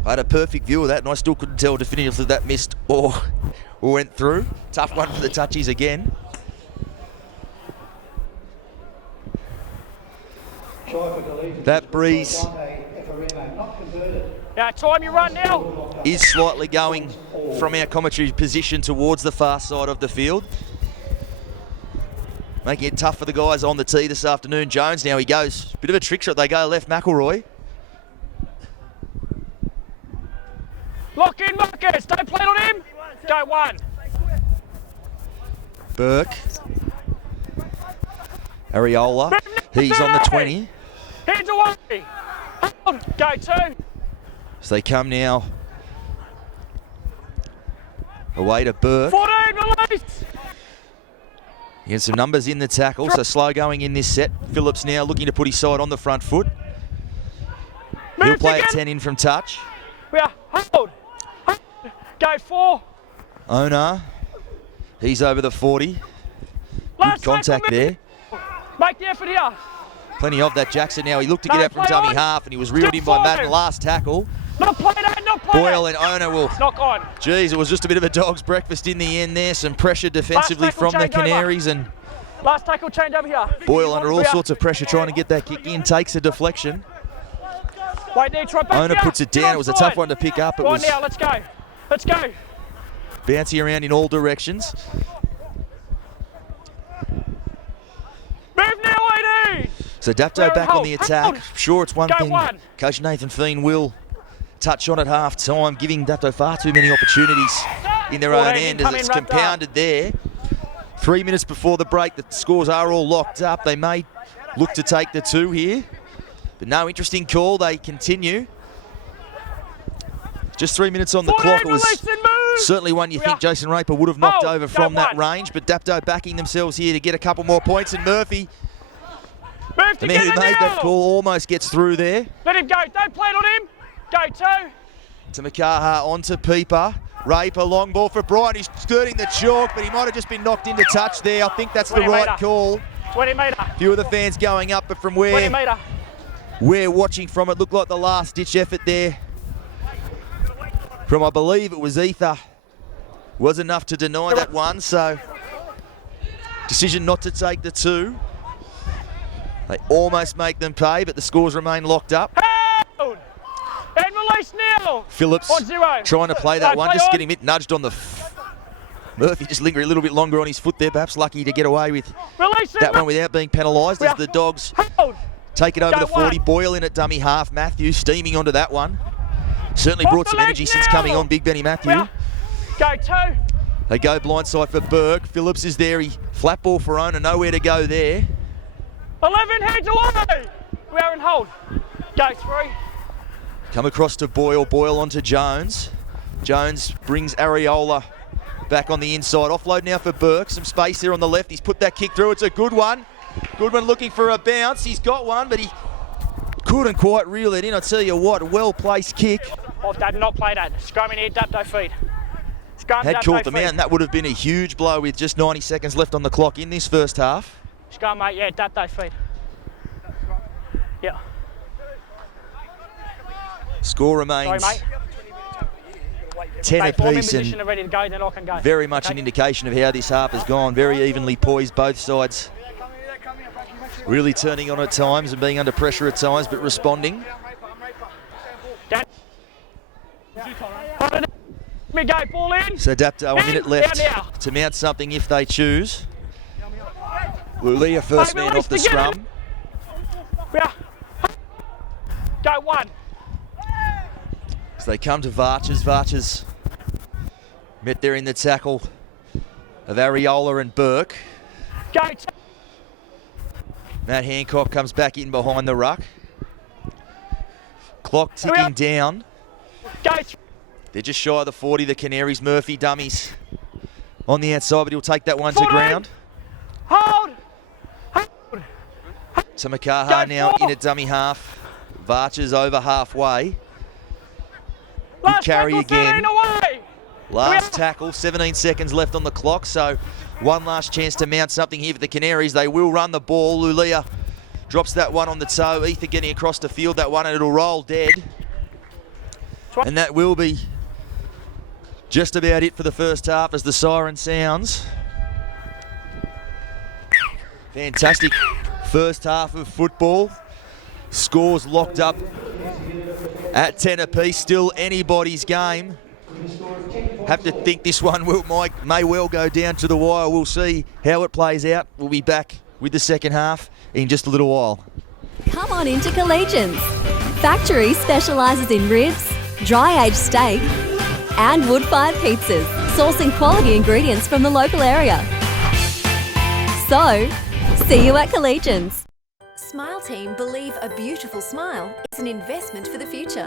I had a perfect view of that, and I still couldn't tell definitively if that missed or went through. Tough one for the touchies again. That breeze Yeah, time you run now. is slightly going from our commentary position towards the far side of the field. Making it tough for the guys on the tee this afternoon. Jones now he goes. Bit of a trick shot. They go left, McElroy. Lock in, Marcus. Don't play on him. Go one. Burke. Areola. He's on the 20. Hands away. Hold. Go two. So they come now away to Burke. 14, release. He has some numbers in the tackle, so slow going in this set. Phillips now looking to put his side on the front foot. He'll play at 10 in from touch. Yeah, hold. Go four. Ona, he's over the 40. Good contact there. Make the effort here. Plenty of that. Jackson now, he looked to get out from dummy half and he was reeled in by Madden last tackle. Not play that, not play Boyle that. and Ona will. Knock on. Geez, it was just a bit of a dog's breakfast in the end there. Some pressure defensively from the Canaries and Last tackle change over here. Boyle under all sorts of pressure trying to get that kick in. Takes a deflection. Wait there, try back Ona here. puts it down. It was a tough one to pick up. It Right was now, let's go. Let's go. bouncy around in all directions. Move now, AD. So Dapto back on the attack. Hold. Sure, it's one Go thing one. Coach Nathan Feen will touch on at half time, giving Dapto far too many opportunities in their own 14, end as come it's in, wrapped compounded there. 3 minutes before the break, the scores are all locked up. They may look to take the two here, but no interesting call. They continue. Just 3 minutes on the 14, clock. It was release and move. certainly one you We think are- Jason Raper would have knocked Hold. over Go from that one. range, but Dapto backing themselves here to get a couple more points, and Murphy, Move the man who together made now. that call, almost gets through there. Let him go. Don't play it on him. Go two. To Makaha, onto Pieper. Raper, long ball for Brian. He's skirting the chalk, but he might have just been knocked into touch there. I think that's the 20 right metre. call. 20 metre. Few of the fans going up, but from 20 where metre. we're watching from, it looked like the last-ditch effort there. From, I believe it was Ether. Was enough to deny that one, so decision not to take the two. They almost make them pay, but the scores remain locked up. Hold. And release now. Phillips On zero. trying to play that Go, one, play just on. getting a bit nudged on the... Murphy just lingering a little bit longer on his foot there, perhaps lucky to get away with Release that one without being penalised as Yeah. the Dogs Hold. take it over Go the 40. one. Boyle in at dummy half. Matthews steaming onto that one. Certainly Off brought the some leg energy since now. coming on, Big Benny Matthew. Yeah. Go two. They go blindside for Burke. Phillips is there. He flat ball for Ona, nowhere to go there. 11 heads away. We are in hold. Go three. Come across to Boyle. Boyle onto Jones. Jones brings Areola back on the inside. Offload now for Burke. Some space there on the left. He's put that kick through. It's a good one. Goodman looking for a bounce. He's got one, but he couldn't quite reel it in. I tell you what, well-placed kick. Oh, did not play that. Scrum in here, Dapto feed. Scrum, Had Dapto caught them feed. out, and that would have been a huge blow with just 90 seconds left on the clock in this first half. Scrum, mate, yeah, Dapto feed. Yeah. Score Sorry, remains mate. 10 Mate, form in apiece, position and and ready to go, then I can go. very much Okay? an indication of how this half has gone. Very evenly poised, both sides. Really turning on at times and being under pressure at times, but responding. Dan. Let me go, ball in. So Dapto, a minute left Down now. to mount something if they choose. Lulia first Mate, man off the release together. scrum. Yeah. Go one. As they come to Varches. Varches met there in the tackle of Areola and Burke. Go two. Matt Hancock comes back in behind the ruck. Clock ticking down. Go three. They're just shy of the 40, the Canaries. Murphy dummies on the outside, but he'll take that one to 14. ground. Hold. Hold. To Makaha Go now four. in at dummy half. Varches over halfway. Last carry tackle, again. 13 away. Last tackle, 17 seconds left on the clock, so one last chance to mount something here for the Canaries. They will run the ball. Lulia drops that one on the toe. Ether getting across the field that one, and it'll roll dead. And that will be just about it for the first half as the siren sounds. Fantastic first half of football. Scores locked up at 10 apiece. Still anybody's game. Have to think this one may well go down to the wire. We'll see how it plays out. We'll be back with the second half in just a little while. Come on into Collegians. Factory specialises in ribs, dry-aged steak and wood-fired pizzas, sourcing quality ingredients from the local area. So, see you at Collegians. Smile Team believe a beautiful smile is an investment for the future.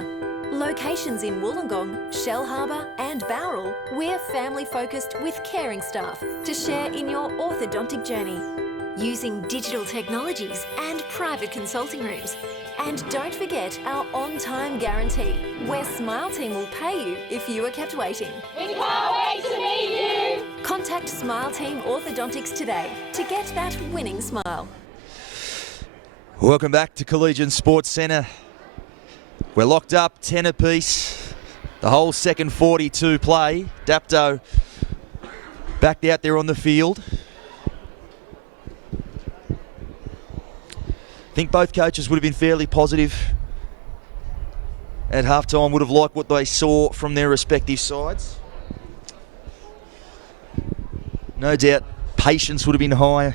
Locations in Wollongong, Shellharbour and Bowral, we're family-focused with caring staff to share in your orthodontic journey. Using digital technologies and private consulting rooms. And don't forget our on-time guarantee, where Smile Team will pay you if you are kept waiting. We can't wait to meet you. Contact Smile Team Orthodontics today to get that winning smile. Welcome back to Collegians Sports Centre. We're locked up 10 apiece. The whole second 42 play. Dapto backed out there on the field. I think both coaches would have been fairly positive at halftime, would have liked what they saw from their respective sides. No doubt patience would have been high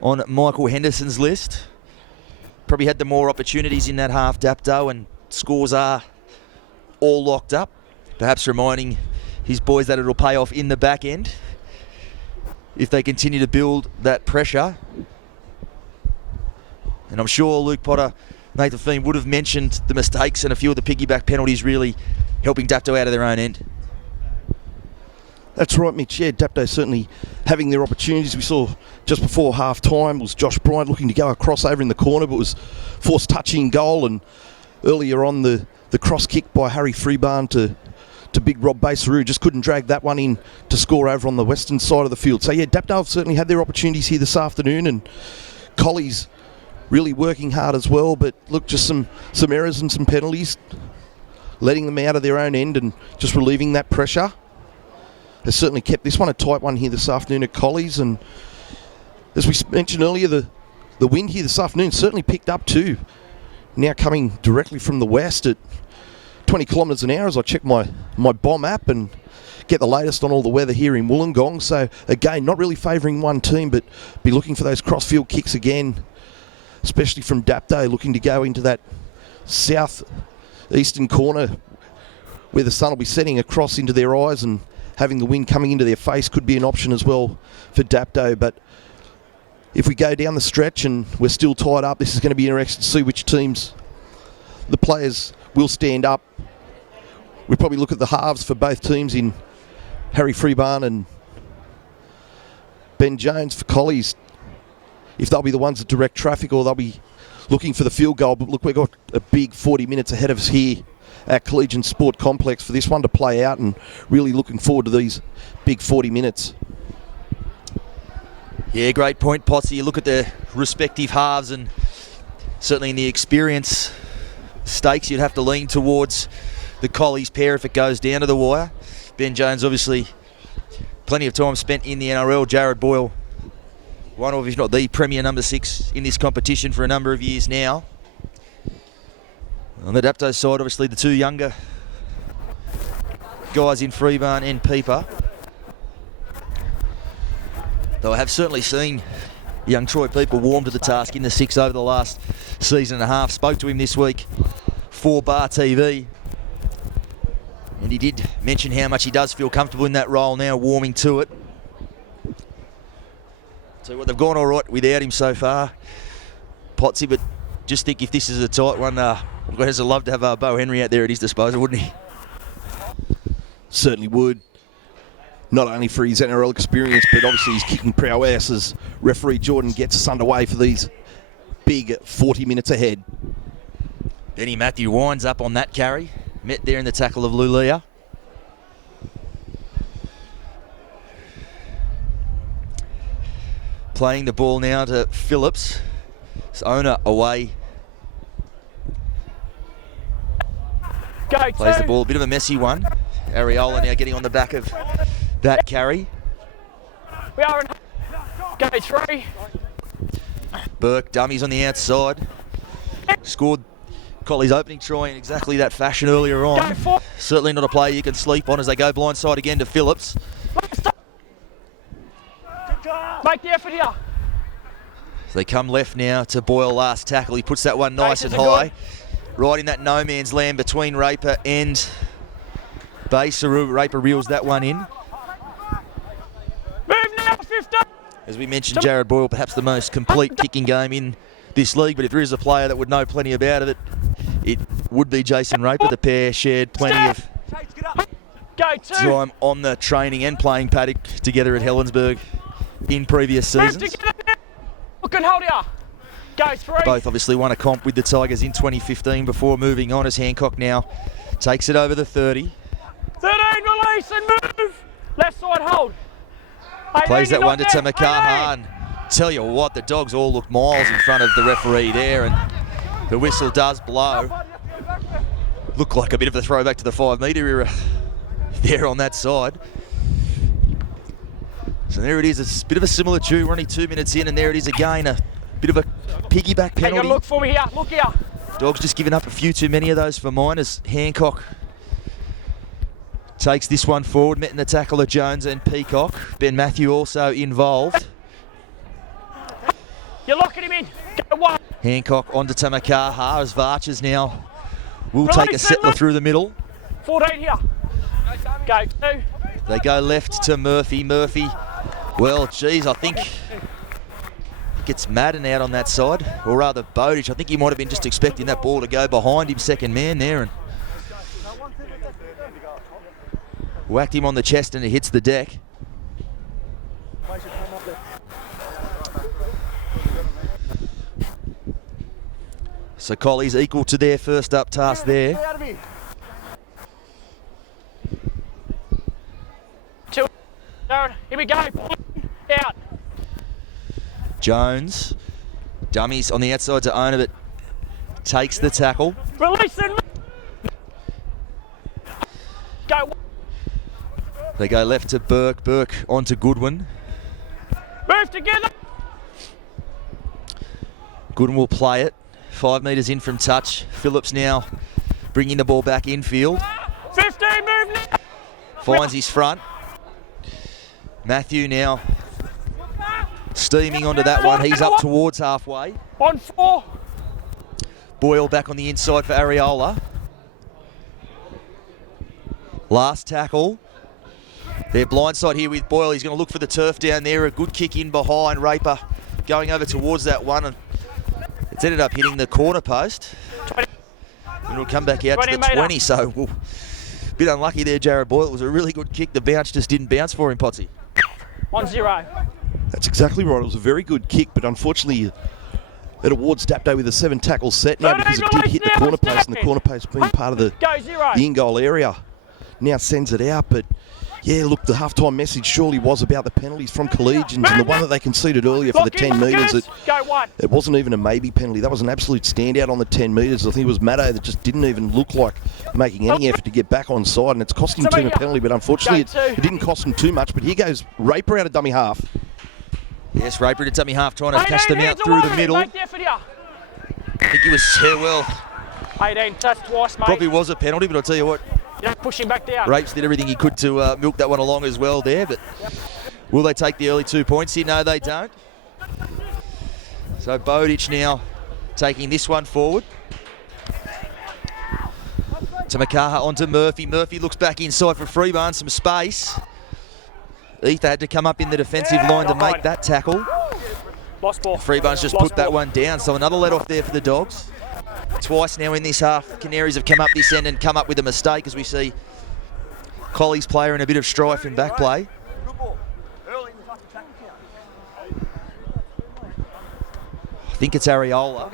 on Michael Henderson's list. Probably had the more opportunities in that half, Dapto, and scores are all locked up. Perhaps reminding his boys that it'll pay off in the back end if they continue to build that pressure. And I'm sure Luke Potter, Nathan Fiend would have mentioned the mistakes and a few of the piggyback penalties really helping Dapto out of their own end. That's right, Mitch. Yeah, Dapto certainly having their opportunities. We saw just before half-time was Josh Bryant looking to go across over in the corner, but was forced touching goal. And earlier on, the cross kick by Harry Freebarn to big Rob Baseru just couldn't drag that one in to score over on the western side of the field. So, yeah, Dapto have certainly had their opportunities here this afternoon, and Collies really working hard as well, but look, just some errors and some penalties, letting them out of their own end and just relieving that pressure. Has certainly kept this one a tight one here this afternoon at Collies, and as we mentioned earlier, the wind here this afternoon certainly picked up too. Now coming directly from the west at 20 kilometres an hour as I check my bomb app and get the latest on all the weather here in Wollongong. So again, not really favouring one team, but be looking for those cross-field kicks again, especially from Dapto, looking to go into that south-eastern corner where the sun will be setting across into their eyes, and having the wind coming into their face could be an option as well for Dapto. But if we go down the stretch and we're still tied up, this is going to be interesting to see which teams the players will stand up. We'll probably look at the halves for both teams in Harry Freebarn and Ben Jones for Collies, if they'll be the ones that direct traffic or they'll be looking for the field goal. But look, we've got a big 40 minutes ahead of us here at Collegians Sport Complex for this one to play out, and really looking forward to these big 40 minutes. Yeah, great point, Potsy. You look at the respective halves, and certainly in the experience stakes, you'd have to lean towards the Collies pair if it goes down to the wire. Ben Jones, obviously, plenty of time spent in the NRL. Jared Boyle, one of, if not the premier number 6 in this competition for a number of years now. On the Dapto side, obviously the two younger guys in Freebarn and Peeper. Though I have certainly seen young Troy Peeper warm to the task in the 6 over the last season and a half. Spoke to him this week for Bar TV. And he did mention how much he does feel comfortable in that role now, warming to it. So what, they've gone all right without him so far, Potsy, but just think if this is a tight one, I'd love to have Bo Henry out there at his disposal, wouldn't he? Certainly would. Not only for his NRL experience, but obviously he's kicking prowess as referee Jordan gets us underway for these big 40 minutes ahead. Benny Matthew winds up on that carry. Met there in the tackle of Lulia. Playing the ball now to Phillips. His owner away. Plays the ball, a bit of a messy one. Ariola now getting on the back of that carry. We are in go 3. Burke, dummies on the outside. Scored Colley's opening try in exactly that fashion earlier on. Certainly not a player you can sleep on as they go blindside again to Phillips. Make the effort here. They come left now to Boyle last tackle. He puts that one nice and high. Right in that no man's land between Raper and Baseru. Raper reels that one in. Move now, 50. As we mentioned, Jared Boyle, perhaps the most complete kicking game in this league, but if there is a player that would know plenty about it, it would be Jason Raper. The pair shared plenty of time on the training and playing paddock together at Helensburgh in previous seasons. Look and hold here. Go 3. Both obviously won a comp with the Tigers in 2015 before moving on as Hancock now takes it over the 30. 13, release and move. Left side hold. Plays that one to Tamakaha, and tell you what, the Dogs all look miles in front of the referee there, and the whistle does blow. Look like a bit of a throwback to the 5 metre era there on that side. So there it is, it's a bit of a similar tune. We're only 2 minutes in, and there it is again, a bit of a piggyback penalty. Look for me here, look here. Dogs just giving up a few too many of those for mine as Hancock takes this one forward, met in the tackle of Jones and Peacock. Ben Matthew also involved. You're locking him in. Go 1. Hancock onto Tamakaha as Varchers now will take a settler through the middle. 14 here. Go 2. They go left to Murphy. Murphy, well, geez, I think gets Madden out on that side, or rather Bowditch. I think he might have been just expecting that ball to go behind him, second man there, and whacked him on the chest and it hits the deck. So Colley's equal to their first up task there. 2. Here we go. Out. Jones, dummies on the outside to own it, takes the tackle. Release and go. They go left to Burke. Burke onto Goodwin. Move together. Goodwin will play it. 5 metres in from touch. Phillips now bringing the ball back infield. 15, move now. Finds his front. Matthew now steaming onto that one. He's up towards halfway. On 4. Boyle back on the inside for Areola. Last tackle. They're blindside here with Boyle. He's going to look for the turf down there. A good kick in behind. Raper going over towards that one, and it's ended up hitting the corner post. 20. And it'll come back out to the 20, so a bit unlucky there, Jared Boyle. It was a really good kick. The bounce just didn't bounce for him, Potsy. 1-0. That's exactly right. It was a very good kick, but unfortunately it awards Dapto with a 7 tackle set now because it did hit the corner post, and the corner post being part of the in-goal area now sends it out. But yeah, look, the halftime message surely was about the penalties from Collegians, and the one that they conceded earlier for the 10 metres, it wasn't even a maybe penalty. That was an absolute standout on the 10 metres. I think it was Maddo that just didn't even look like making any effort to get back on side, and it's cost him a penalty, but unfortunately it didn't cost him too much. But here goes Raper out of dummy half. Yes, Raper to dummy half, trying to catch them out through the middle. I think he was, yeah, well, 18, that's twice, mate. Probably was a penalty, but I'll tell you what, push him back down. Rapes did everything he could to milk that one along as well there, but will they take the early 2 points here? No, they don't. So Bowditch now taking this one forward. Tamakaha onto Murphy. Murphy looks back inside for Freeburn, some space. Ether had to come up in the defensive line to make that tackle. Lost ball. Freeburn's just put that one down, so another let off there for the Dogs. Twice now in this half, Canaries have come up this end and come up with a mistake as we see Colley's player in a bit of strife in back play. I think it's Areola.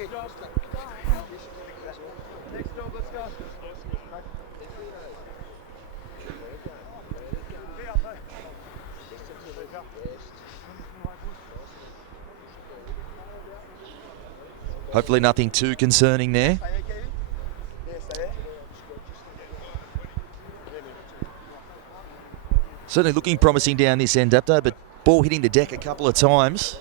Hopefully nothing too concerning there. Certainly looking promising down this end, Dapto, but ball hitting the deck a couple of times.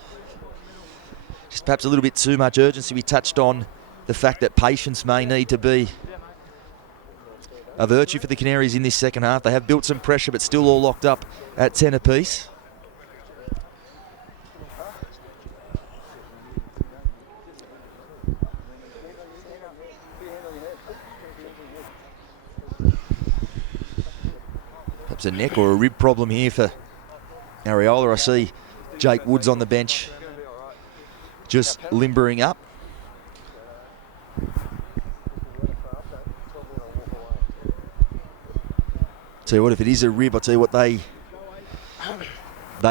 Just perhaps a little bit too much urgency. We touched on the fact that patience may need to be a virtue for the Canaries in this second half. They have built some pressure, but still all locked up at 10 apiece. Perhaps a neck or a rib problem here for Ariola. I see Jake Woods on the bench just limbering up. Tell you what, if it is a rib, I'll tell you what, they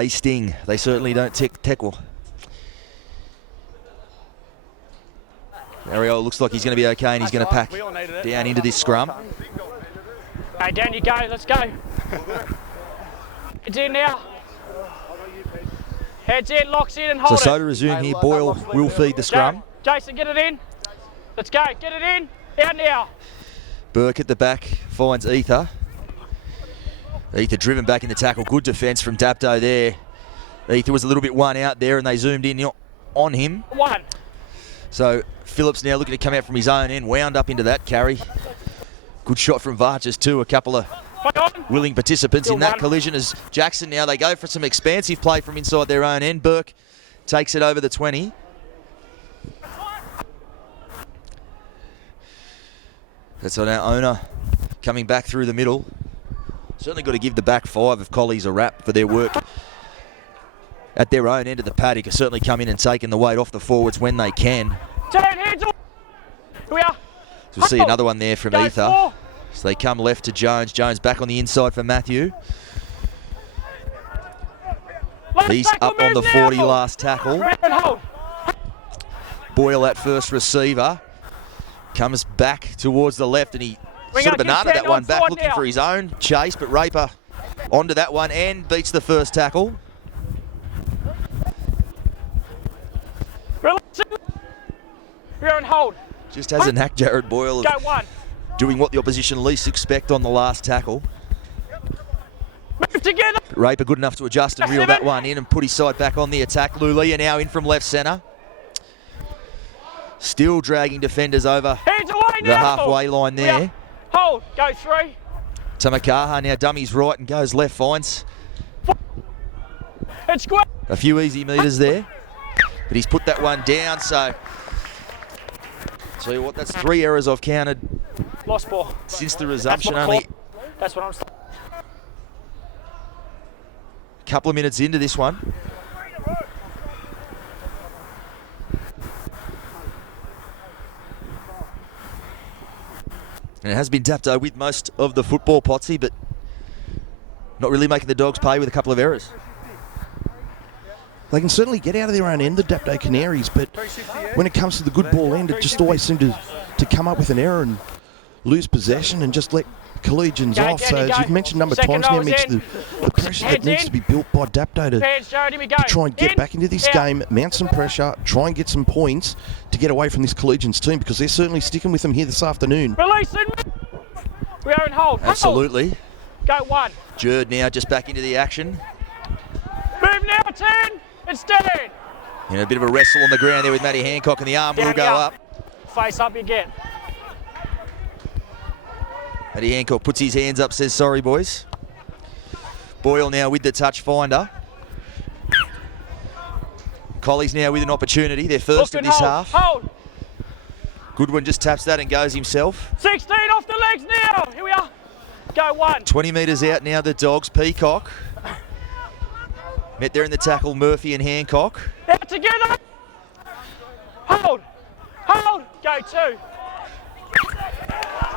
sting. They certainly don't tackle. Ariola looks like he's going to be okay, and he's going to pack down into this scrum. Hey, down you go, let's go. It's in now. Heads in, locks in and hold So to resume here, Boyle will feed the scrum. Jason, get it in. Let's go, get it in. Out now. Burke at the back finds Ether. Ether driven back in the tackle. Good defence from Dapto there. Ether was a little bit one out there and they zoomed in on him. One. So Phillips now looking to come out from his own end. Wound up into that carry. Good shot from Vargas too. A couple of willing participants in that collision as Jackson now, they go for some expansive play from inside their own end. Burke takes it over the 20. That's on our owner coming back through the middle. Certainly got to give the back five of Collies a rap for their work at their own end of the paddock. Have certainly come in and taken the weight off the forwards when they can. Turn, hands on. Here we are. So we'll see another one there from Ether. So they come left to Jones. Jones back on the inside for Matthew. He's up on the 40 last tackle. Boyle at first receiver. Comes back towards the left and he sort of bananaed that one back looking for his own chase, but Raper onto that one and beats the first tackle. You're on hold. Just has a knack, Jared Boyle, of doing what the opposition least expect on the last tackle. Move together. Raper good enough to adjust and reel that one in and put his side back on the attack. Lulia now in from left centre. Still dragging defenders over the halfway line there. Hold, go three. Tamakaha now dummies right and goes left, finds it's good. A few easy metres there, but he's put that one down. So tell you what, that's 3 errors I've counted. Lost ball. Since the resumption, only that's what I'm saying. A couple of minutes into this one. And it has been Dapto with most of the football, Potsy, but not really making the Dogs pay with a couple of errors. They can certainly get out of their own end, the Dapto Canaries, but when it comes to the good ball end, it just always seems to come up with an error and lose possession and just let Collegians off. So as you've mentioned a number of times now, Mitch, the pressure that needs to be built by Dapto to try and get back into this game, mount some pressure, try and get some points to get away from this Collegians team, because they're certainly sticking with them here this afternoon. Release and we are in hold. Absolutely. Go one. Jerd now just back into the action. Move now, 10. It's dead. And a bit of a wrestle on the ground there with Matty Hancock, and the arm will go up. Face up you get. Matty Hancock puts his hands up, says sorry boys. Boyle now with the touch finder. Collies now with an opportunity, their first of this half. Hold. Goodwin just taps that and goes himself. 16 off the legs now. Here we are. Go one. 20 metres out now, the Dogs. Peacock. Met there in the tackle, Murphy and Hancock. Out together. Hold. Hold. Go two.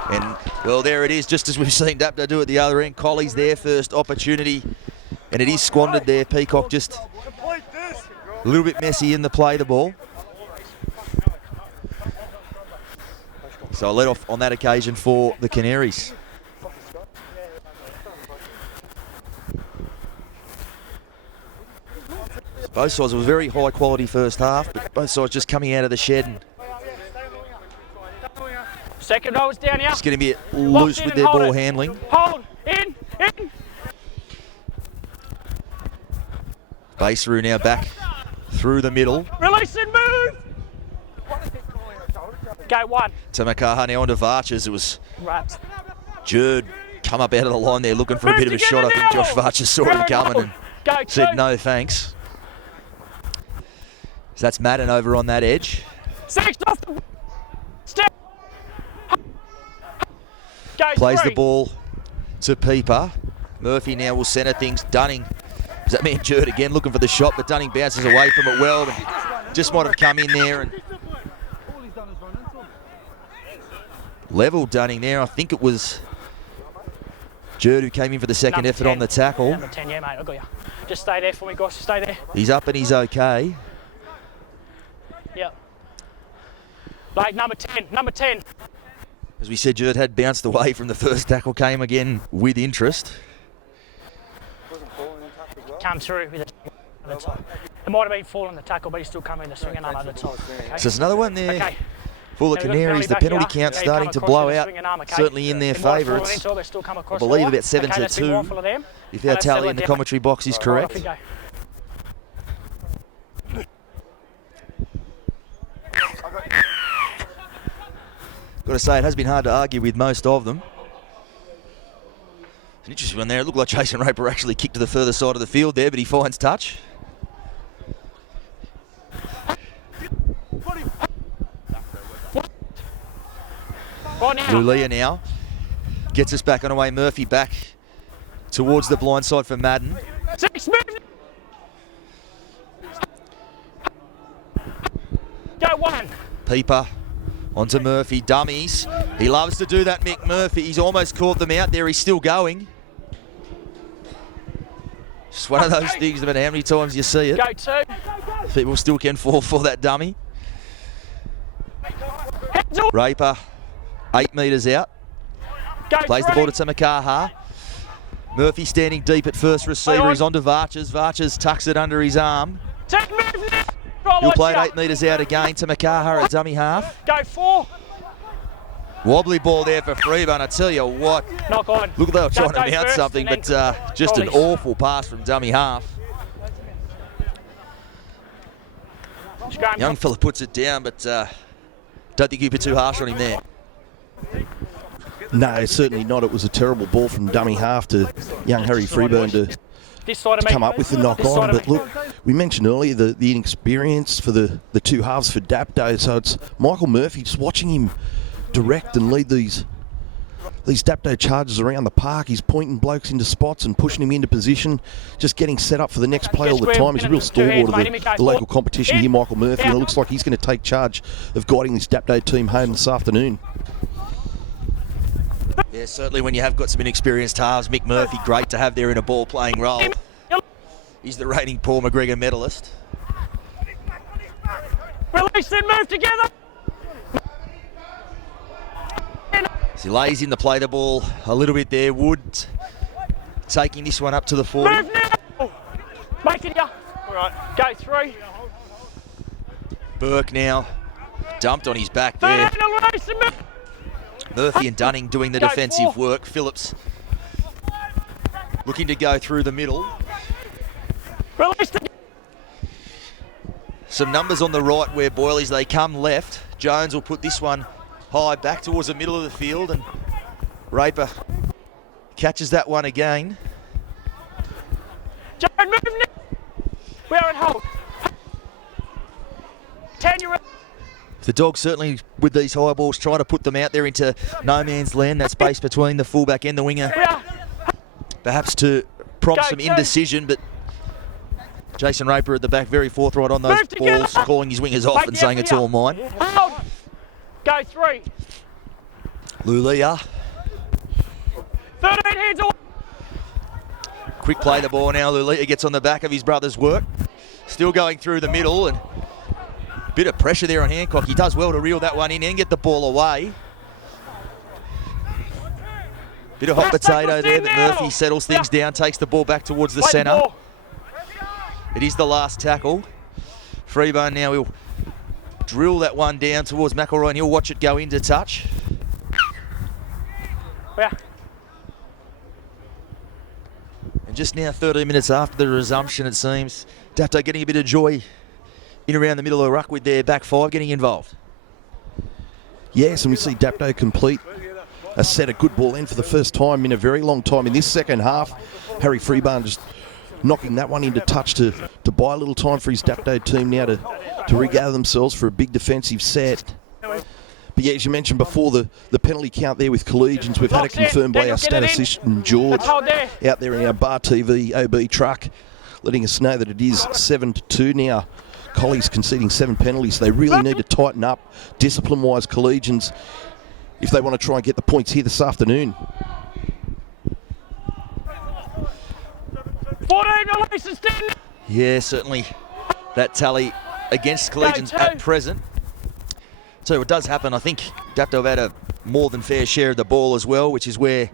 And, well, there it is, just as we've seen Dapto do at the other end. Collies their first opportunity, and it is squandered there. Peacock just a little bit messy in the play, the ball. So a let off on that occasion for the Canaries. Both sides, it was a very high quality first half, but both sides just coming out of the shed and second row is down here. just getting a bit loose with their ball handling. Hold. In. Baseru now back through the middle. Release and move. Go 1. Tamakaha now onto Varches. It was Wrapped. Jerd come up out of the line there looking for a bit of a shot. I think Josh Varches saw him coming and Go 2. said no thanks. So that's Madden over on that edge. 6 off the step. Go Plays 3. the ball to Peeper. Murphy now will centre things. Dunning, does that mean Jerd again looking for the shot, but Dunning bounces away from it well. And just might have come in there and level Dunning there. I think it was Jerd who came in for the second Number effort 10. on the tackle. Number 10, yeah, mate, I got you. Just stay there for me, guys. Stay there. He's up and he's okay. Yep. Like number 10. Number 10. As we said, Jerd had bounced away from the first tackle, came again with interest. Come through with a top. It might have been falling the tackle, but he's still coming in the swing and arm over the top. Okay. So there's another one there Okay. for the Now we've got Canaries. The back penalty here. count Yeah, you starting come to across blow with the out. swing and arm, okay? Certainly in their It might have favour. fallen It's, into it, but still come across I believe, the about line. 7 Okay, to let's be 2. mindful of them. If our Let's tally settle in the it down. commentary box is Right, correct. off we go. Got to say, it has been hard to argue with most of them. It's an interesting one there. It looked like Jason Raper actually kicked to the further side of the field there, but he finds touch. Right now. Lulia now gets us back on away. Murphy back towards the blind side for Madden. 6, move. Go 1. Peeper onto Murphy. Dummies. He loves to do that, Mick Murphy. He's almost caught them out there. He's still going. Just one of those things, no matter how many times you see it. Go 2. People still can fall for that dummy. Heads up. Raper, 8 metres out. Go Plays the 3. ball to Tamakaha. Murphy standing deep at first receiver. He's on to Varches. Varches tucks it under his arm. 10, move now. Right, He'll watch play it out. 8 metres out again. Tamakaha at dummy half. Go 4. Wobbly ball there for Freeburn. I tell you what, Knock on. look, they were trying to Don't go mount first something, and but then just an goalies. awful pass from dummy half. Scrum. Young fella puts it down, but don't think you'd be too harsh on him there. No, certainly not. It was a terrible ball from dummy half to young Harry Freeburn to This side of me. come up with the knock This side on. of But me. look, we mentioned earlier the inexperience for the two halves for Dapto. So it's Michael Murphy just watching him direct and lead these Dapto charges around the park. He's pointing blokes into spots and pushing him into position, just getting set up for the next play all the time. He's a real stalwart of the local competition here, Michael Murphy, and it looks like he's going to take charge of guiding this Dapto team home this afternoon. Yeah, certainly when you have got some inexperienced halves, Mick Murphy, great to have there in a ball-playing role. He's the reigning Paul McGregor medalist. Release and move together. As he lays in the play the ball a little bit there. Wood taking this one up to the 40. Move now. Make it here. All right. Go 3. Burke now dumped on his back 13, there. release and move. Murphy and Dunning doing the Go defensive 4. work. Phillips looking to go through the middle. Release the. Some numbers on the right where Boilies, they come left. Jones will put this one high back towards the middle of the field, and Raper catches that one again. Jared, move now. We are in hold. 10, you're in. The Dogs certainly, with these high balls, trying to put them out there into no man's land, that space between the fullback and the winger. We are. Perhaps to prompt Go, some go. indecision, but Jason Raper at the back, very forthright on those Move together. balls, calling his wingers off Wait, and yeah, saying it's yeah. all mine. Hold. Go 3. Lulia, 13 hands away. quick play the ball now. Lulia gets on the back of his brother's work. Still going through the middle, and a bit of pressure there on Hancock. He does well to reel that one in and get the ball away. Bit of hot Let's potato take there, us but in now. Murphy settles things down, takes the ball back towards the Play centre. ball. It is the last tackle. Freebone now will drill that one down towards McElroy, and he'll watch it go into touch. Yeah. And just now, 13 minutes after the resumption, it seems, Dapto getting a bit of joy in around the middle of the ruck with their back five getting involved. Yes, and we see Dapto complete a set of good ball in for the first time in a very long time in this second half. Harry Freebarn just knocking that one into touch to buy a little time for his Dapto team now to regather themselves for a big defensive set. But yeah, as you mentioned before, the penalty count there with Collegians, we've had it confirmed by our statistician George out there in our Bar TV OB truck, letting us know that it is 7-2 now. Collies conceding 7 penalties. They really need to tighten up discipline-wise, Collegians, if they want to try and get the points here this afternoon. 14 releases, 10. Yeah, certainly that tally against Collegians at present. So it does happen. I think Dapto have had a more than fair share of the ball as well, which is where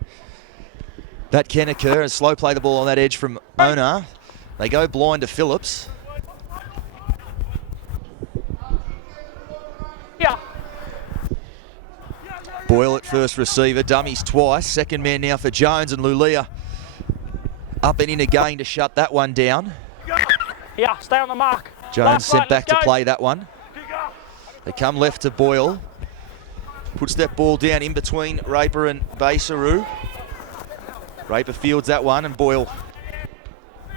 that can occur. A slow play the ball on that edge from Ona. They go blind to Phillips. Yeah. Boyle at first receiver, dummies twice. Second man now for Jones, and Lulia up and in again to shut that one down. Yeah, stay on the mark. Jones sent back to play that one. They come left to Boyle. Puts that ball down in between Raper and Basaru. Raper fields that one, and Boyle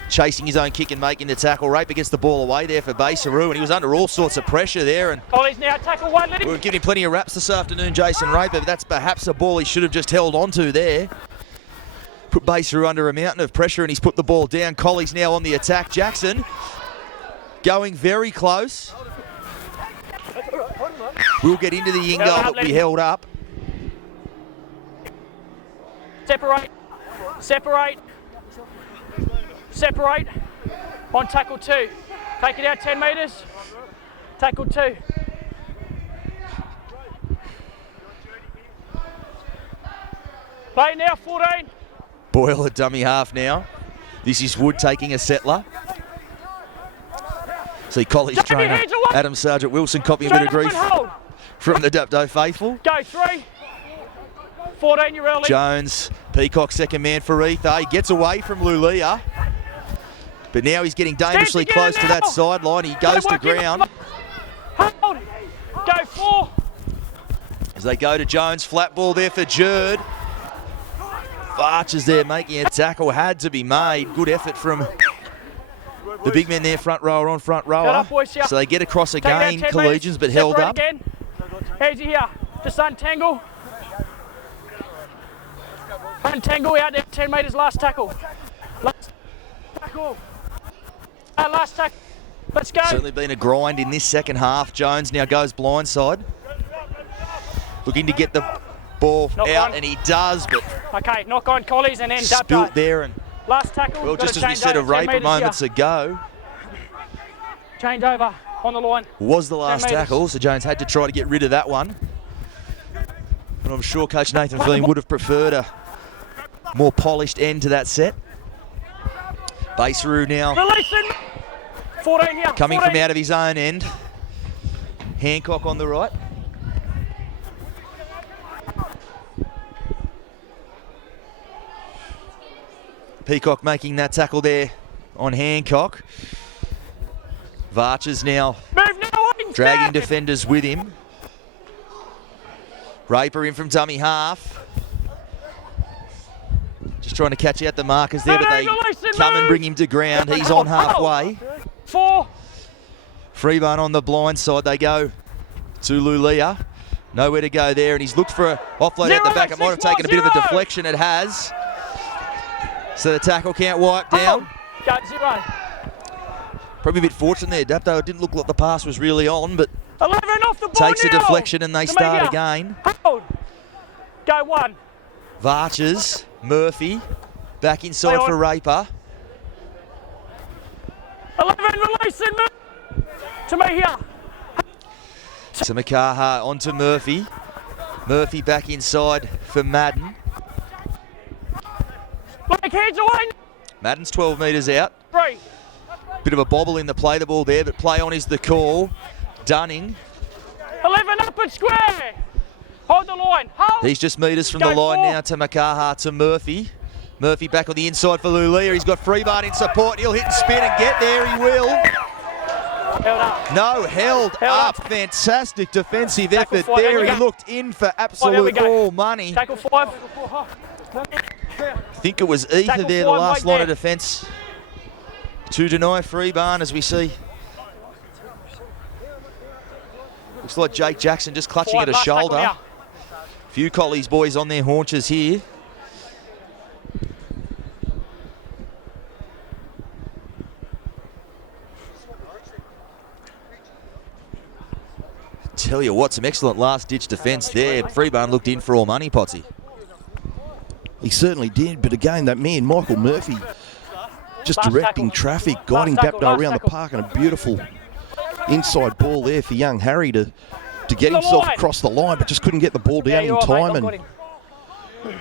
chasing his own kick and making the tackle. Raper gets the ball away there for Basaru, and he was under all sorts of pressure there. And Collies now tackle one. we're giving him plenty of raps this afternoon, Jason Raper, but that's perhaps a ball he should have just held on to there. Put Basaru under a mountain of pressure, and he's put the ball down. Collies now on the attack. Jackson going very close. We'll get into the in goal, but we held up. Separate. Separate. Separate. On tackle 2. Take it out 10 metres. Tackle 2. Play now, 14. Boyle at dummy half now. This is Wood taking a settler. See College trainer Adam Sargent Wilson copying a bit of grief from the Dapto faithful. Go 3. 14, you're early. Jones, Peacock second man for Ether. He gets away from Lulia. But now he's getting dangerously close to that sideline. He goes to ground. Hold. Go 4. As they go to Jones, flat ball there for Jerd. Archers there making a tackle, had to be made. Good effort from the big man there, front rower on front rower. So they get across again, Collegians, but held up. Easy here, just untangle. Untangle out there, 10 metres, last tackle. Last tackle. Last tackle, let's go. Certainly been a grind in this second half. Jones now goes blindside. Looking to get the ball out, and he does, but okay, knock on Collies and then spilt there. And last tackle. Well, just as we said of Raper moments ago. Change over on the line. Was the last tackle, so Jones had to try to get rid of that one. And I'm sure Coach Nathan Fleen would have preferred a more polished end to that set. Basaru now 14 here. coming 14. from out of his own end. Hancock on the right. Peacock making that tackle there on Hancock. Varchers now dragging defenders with him. Raper in from dummy half. Just trying to catch out the markers there, but they come and bring him to ground. He's on halfway. 4. Freeburn on the blind side. They go to Lulia. Nowhere to go there, and he's looked for an offload at the back. It might have taken a bit of a deflection. It has. So the tackle count wiped down. Got 0. Probably a bit fortunate there, Dapto. It didn't look like the pass was really on, but 11 off the ball takes a deflection and they start again. Hold. Go 1. Varchers, Murphy, back inside for Raper. 11 releasing to me here. To Makaha, on to Murphy. Murphy back inside for Madden. Like hands away. Madden's 12 metres out. 3. Bit of a bobble in the play the ball there, but play on is the call. Dunning. 11 up and square. Hold the line. Hold. He's just metres from the line 4. now to Makaha to Murphy. Murphy back on the inside for Lulia. He's got Freeburn in support. He'll hit and spin and get there. He will. Held up. No, held up. Fantastic defensive effort five, there. there we He go. looked in for There we absolute go. all money. Tackle 5. I think it was Ether Tackle there, the five, last right line there. of defence. To deny Freebarn, as we see. Looks like Jake Jackson just clutching at a Last tackle shoulder. now. Few Collies boys on their haunches here. Tell you what, some excellent last-ditch defence there. Freebarn looked in for all money, Potsy. He certainly did, but again, that man, Michael Murphy, just Last directing tackle. traffic, guiding Last tackle, Dapto last around tackle. the park, and a beautiful inside ball there for young Harry to get himself line. across the line, but just couldn't get the ball down in you're right, time. mate. I've got And him.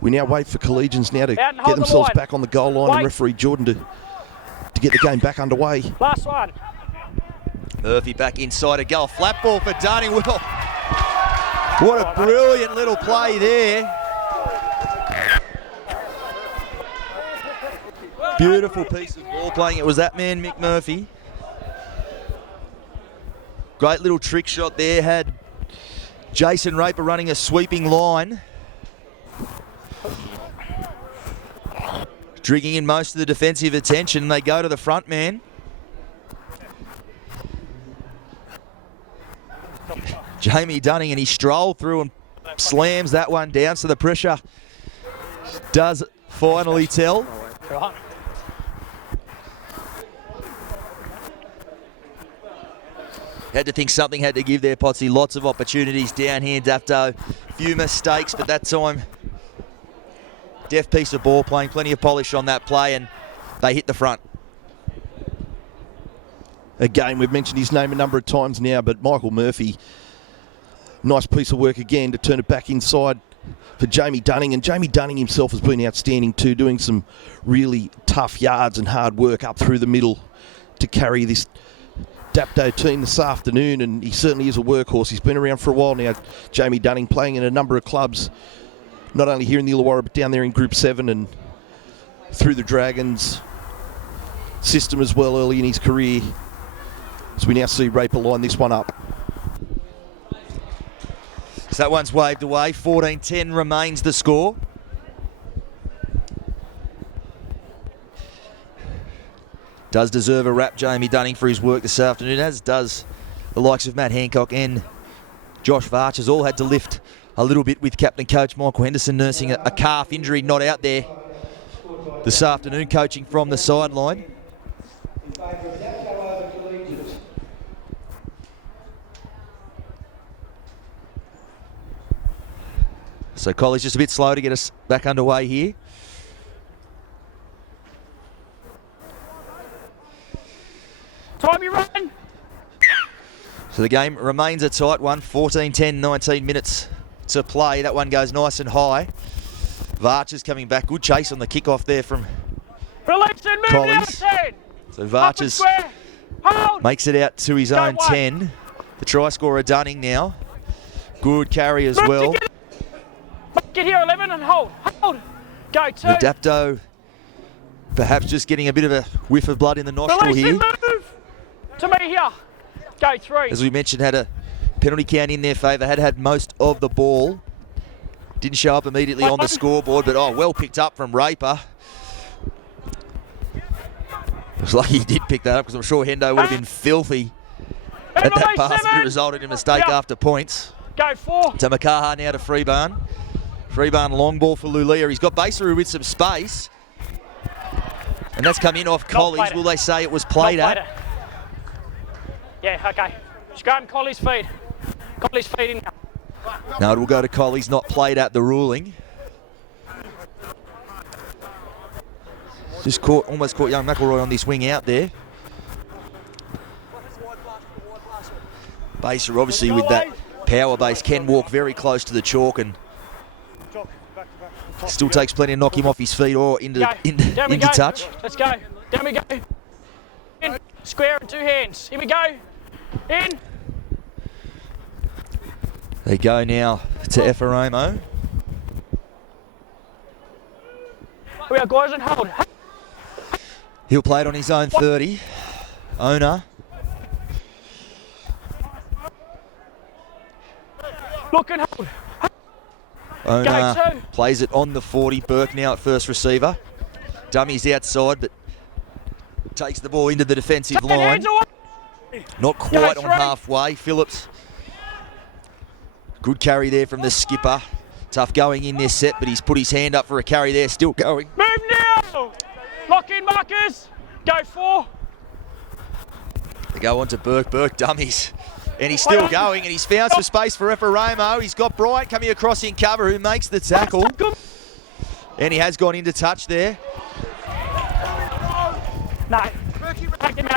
we now wait for Collegians now to Out and get hold the themselves line. back on the goal line, and Wait. referee Jordan to get the game back underway. Last one. Murphy back inside a goal. Flat ball for Dunning. Well, what a brilliant little play there. Beautiful piece of ball playing. It was that man, Mick Murphy. Great little trick shot there. Had Jason Raper running a sweeping line. Drinking in most of the defensive attention. They go to the front man. Jamie Dunning, and he strolled through and slams that one down, so the pressure does finally tell. Right. Had to think something had to give there, Potsy. Lots of opportunities down here, Dapto. Few mistakes, but that time, deft piece of ball playing, plenty of polish on that play, and they hit the front. Again, we've mentioned his name a number of times now, but Michael Murphy, nice piece of work again to turn it back inside for Jamie Dunning. And Jamie Dunning himself has been outstanding too, doing some really tough yards and hard work up through the middle to carry this Dapto team this afternoon. And he certainly is a workhorse. He's been around for a while now, Jamie Dunning, playing in a number of clubs, not only here in the Illawarra, but down there in Group 7 and through the Dragons system as well early in his career. So we now see Raper line this one up. So that one's waved away. 14-10 remains the score. Does deserve a wrap, Jamie Dunning, for his work this afternoon, as does the likes of Matt Hancock and Josh Varchers. All had to lift a little bit with Captain Coach Michael Henderson nursing a calf injury, not out there this afternoon, coaching from the sideline. So Colley's just a bit slow to get us back underway here. Time you run. So the game remains a tight one. 14-10, 19 minutes to play. That one goes nice and high. Varchers coming back. Good chase on the kickoff there from Release and move Collies. outside. So Up and Varchers square. Hold. makes it out to his Go own one. 10. The try scorer Dunning now. Good carry as Move well. together. Get here, 11, and hold. Hold. Go 2. The Dapto perhaps just getting a bit of a whiff of blood in the nostril Release here. and move. To me here. Go 3. As we mentioned, had a penalty count in their favour, had most of the ball. Didn't show up immediately on the scoreboard, but well picked up from Raper. Looks like he did pick that up, because I'm sure Hendo would have been filthy at that Release pass if it 7. resulted in a mistake Yeah. after points. Go 4. To Makaha now to Freebarn. Freebarn long ball for Lulia. He's got Baseru with some space. And that's come in off Collies. played it. Will they say it was played Not at? Yeah, okay. Just grab Colley's feed. Colley's feed in now. No, it will go to Collies, not played at the ruling. Just almost caught young McElroy on this wing out there. Baser obviously with that power base can walk very close to the chalk and still takes plenty to knock him off his feet or into Down we go. touch. Let's go. Down we go. In. Square in 2 hands. Here we go. In. They go now to Ephraimo. Here we are, guys, and hold. He'll play it on his own 30. Owner Look and hold. Ona Go two. plays it on the 40. Burke now at first receiver. Dummy's outside, but takes the ball into the defensive Take your line. hands away. Not quite Go on three. halfway. Phillips. Good carry there from the skipper. Tough going in this set, but he's put his hand up for a carry there. Still going. Move now. Lock in, markers. Go 4. They go on to Burke. Burke dummies. And he's still going, and he's found some space for Ephraimo. He's got Bryant coming across in cover, who makes the tackle. And he has gone into touch there. No.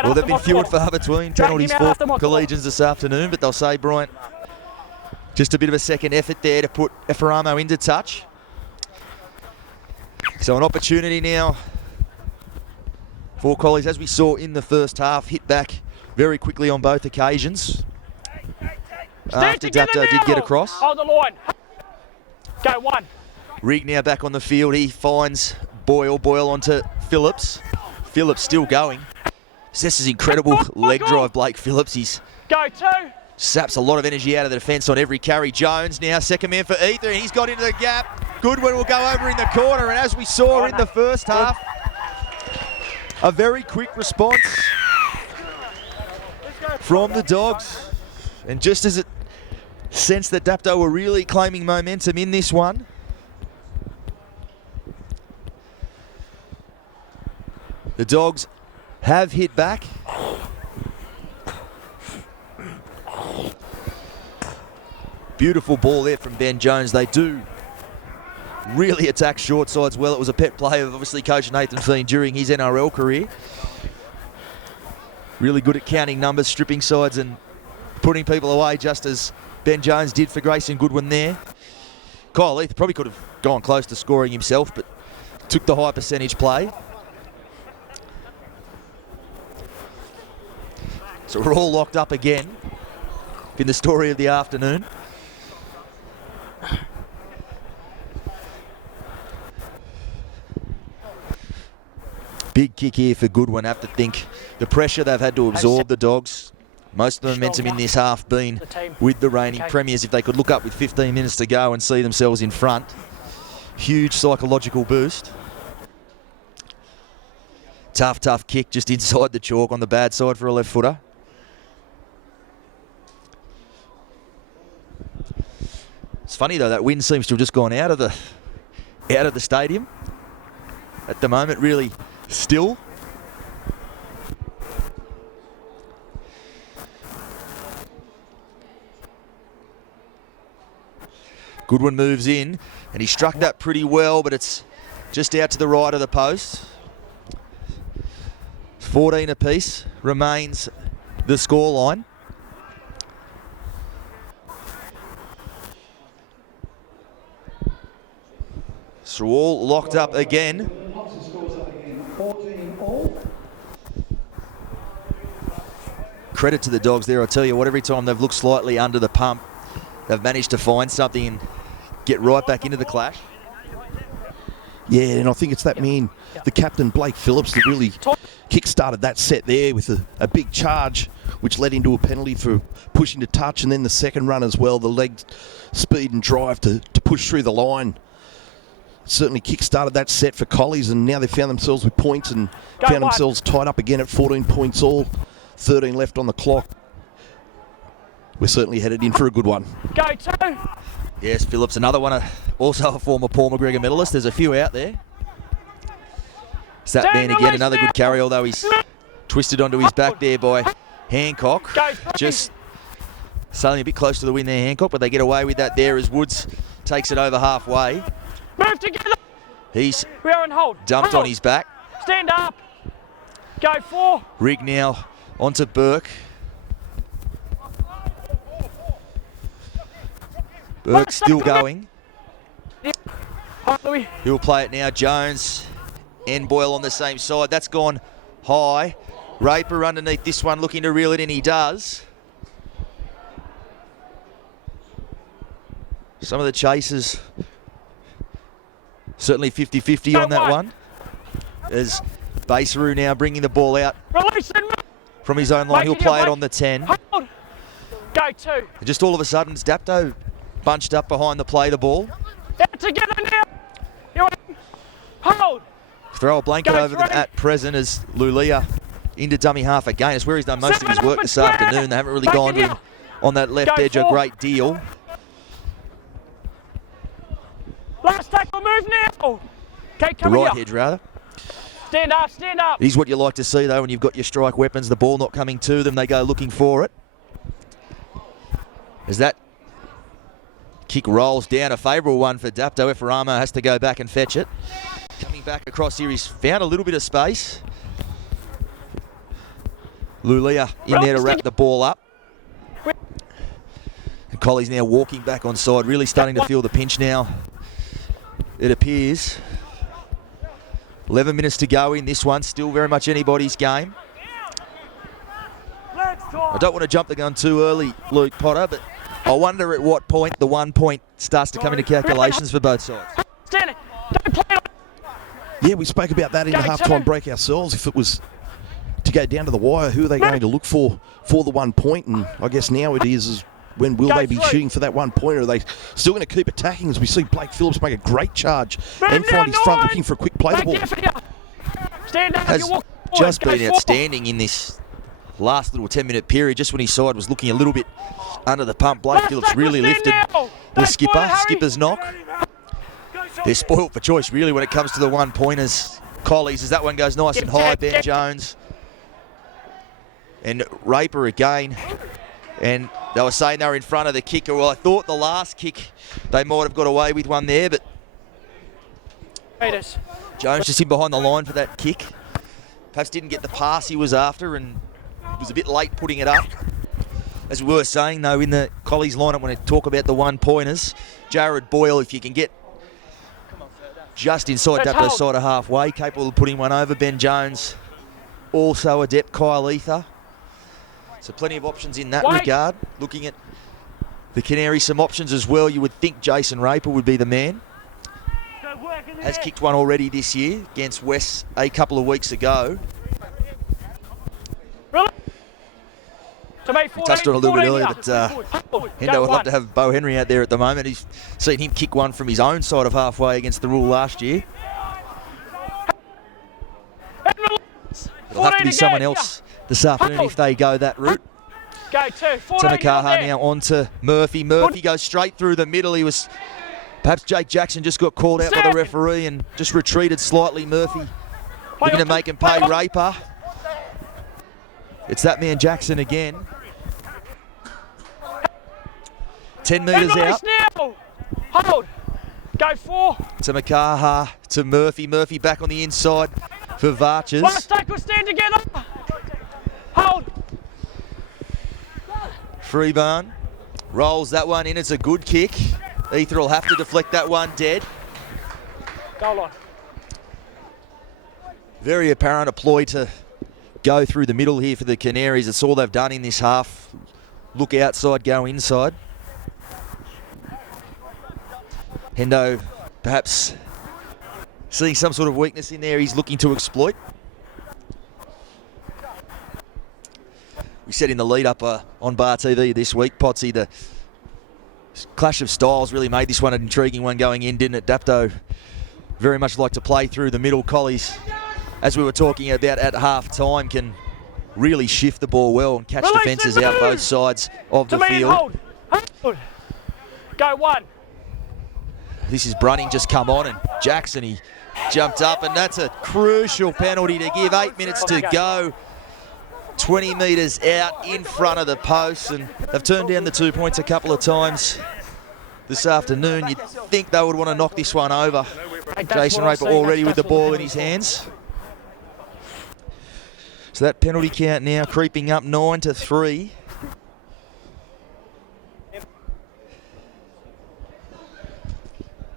Well, they've been few and far between penalties for Collegians this afternoon, but they'll say Bryant, just a bit of a second effort there to put Ephraimo into touch. So an opportunity now for Collies, as we saw in the first half, hit back very quickly on both occasions. After Dapto did get across. Hold the line. Go 1. Rigg now back on the field. He finds Boyle. Boyle onto Phillips. Phillips still going. This is incredible leg drive, Blake Phillips. He's Go 2. saps a lot of energy out of the defence on every carry. Jones now second man for Ether, and he's got into the gap. Goodwin will go over in the corner, and as we saw in the first half, a very quick response from the Dogs. And just as it sensed that Dapto were really claiming momentum in this one, the Dogs have hit back. Beautiful ball there from Ben Jones. They do really attack short sides well. It was a pet play of obviously Coach Nathan Feen during his NRL career. Really good at counting numbers, stripping sides and putting people away, just as Ben Jones did for Grayson Goodwin there. Kyle Leith probably could have gone close to scoring himself, but took the high percentage play. So we're all locked up again in the story of the afternoon. Big kick here for Goodwin. Have to think the pressure they've had to absorb, the Dogs. Most of the momentum in this half been with the reigning premiers. If they could look up with 15 minutes to go and see themselves in front, huge psychological boost. Tough kick just inside the chalk on the bad side for a left footer. It's funny though, that wind seems to have just gone out of the stadium. At the moment, really still. Goodwin moves in, and he struck that pretty well, but it's just out to the right of the post. 14 apiece remains the scoreline. So all locked up again. Credit to the Dogs there, I tell you what, every time they've looked slightly under the pump, they've managed to find something and get right back into the clash. Yeah, and I think it's that man, the captain, Blake Phillips, that really kick-started that set there with a big charge, which led into a penalty for pushing to touch, and then the second run as well, the leg speed and drive to push through the line. Certainly kick-started that set for Collies, and now they found themselves with points and found themselves tied up again at 14 points all. 13 left on the clock. We're certainly headed in for a good one. Go 2. Yes, Phillips, another one, also a former Paul McGregor medalist. There's a few out there. It's that man again, another good carry, although he's twisted onto his back there by Hancock. Just sailing a bit close to the win there, Hancock, but they get away with that there as Woods takes it over halfway. Move together. He's We are on hold. dumped on his back. Stand up. Go 4. Rigg now onto Burke. Burke still going. He'll play it now. Jones and Boyle on the same side. That's gone high. Raper underneath this one, looking to reel it in. He does. Some of the chasers certainly 50-50 on that one. As Baseru now bringing the ball out from his own line. He'll play it on the 10. Hold. Go 2. And just all of a sudden, Dapto bunched up behind the play the ball. Out together now. You hold. Throw a blanket Go over them three. at present as Lulia into dummy half again. It's where he's done most of his work this Seven, afternoon. They haven't really back gone in to him here. on that left Go edge a four. great deal. Last tackle, move now. Okay, The come right here. edge, rather. Stand up, stand up. Here's what you like to see, though, when you've got your strike weapons, the ball not coming to them, they go looking for it. As that kick rolls down, a favourable one for Dapto. Effaramo has to go back and fetch it. Coming back across here, he's found a little bit of space. Lulia in there to wrap the ball up. And Colley's now walking back on side, really starting to feel the pinch now, it appears. 11 minutes to go in this one, still very much anybody's game. I don't want to jump the gun too early, Luke Potter, but I wonder at what point the 1 point starts to come into calculations for both sides. Stand it. Don't play it. Yeah, we spoke about that in the Go, halftime seven. break ourselves. If it was to go down to the wire, who are they going to look for the 1 point? And I guess now it is when will Go they be three. shooting for that 1 point? Or are they still going to keep attacking as we see Blake Phillips make a great charge and Move find now, his front nine. looking for a quick play the Back ball? here for you. Stand up. Has You walk forward. just Go been forward. outstanding in this last little 10-minute period, just when his side was looking a little bit under the pump. Blake Last Phillips tackle, really stand lifted now. the Don't skipper, spoil it, Harry. skipper's knock. They're spoilt for choice, really, when it comes to the 1 pointers. Collies, as that one goes nice and high, Ben Jones. And Raper again. And they were saying they were in front of the kicker. Well, I thought the last kick, they might have got away with one there, but Raiders. Jones just in behind the line for that kick. Perhaps didn't get the pass he was after and was a bit late putting it up. As we were saying, though, in the Collies lineup, when they talk about the 1 pointers, Jared Boyle, if you can get just inside Let's Dapto's hold. side of halfway, capable of putting one over. Ben Jones, also adept. Kyle Ether. So plenty of options in that Wait. regard. Looking at the Canaries, some options as well. You would think Jason Raper would be the man. Has kicked one already this year against West a couple of weeks ago. Really? To me, We touched on it a little bit earlier, but Hendo would love one. to have Bo Henry out there at the moment. He's seen him kick one from his own side of halfway against the rule last year. It'll have to be someone else this afternoon if they go that route. Go two. 14, Tamakaha now on to Murphy. Murphy goes straight through the middle. He was, perhaps Jake Jackson just got called out by the referee and just retreated slightly. Murphy looking to make him pay Raper. It's that man Jackson again. 10 metres out. Now. Hold. Go four. Tamakaha to Murphy. Murphy back on the inside for Varches. Last tackle, stand together. Hold. Freeburn rolls that one in. It's a good kick. Ether will have to deflect that one dead. Goal line. Very apparent a ploy to go through the middle here for the Canaries. It's all they've done in this half. Look outside, go inside. Hendo perhaps seeing some sort of weakness in there he's looking to exploit. We said in the lead up on Bar TV this week, Potsy, the clash of styles really made this one an intriguing one going in, didn't it? Dapto very much like to play through the middle. Collies, as we were talking about at half time, can really shift the ball well and catch Release defences it, out move. both sides of To the me and field. hold. Hold. Go one. This is Brunning just come on, and Jackson, he jumped up, and that's a crucial penalty to give. 8 minutes to go. 20 metres out in front of the post, and they've turned down the 2 points a couple of times this afternoon. You'd think they would want to knock this one over. Jason Raper already with the ball in his hands. So that penalty count now creeping up 9-3.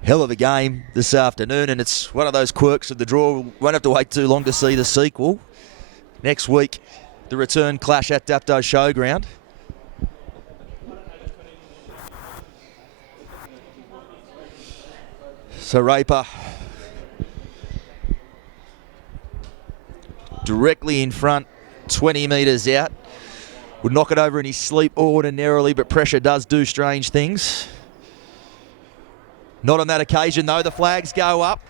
Hell of a game this afternoon, and it's one of those quirks of the draw. We won't have to wait too long to see the sequel. Next week, the return clash at Dapto Showground. So Raper directly in front, 20 metres out. Would knock it over in his sleep ordinarily, but pressure does do strange things. Not on that occasion, though. The flags go up.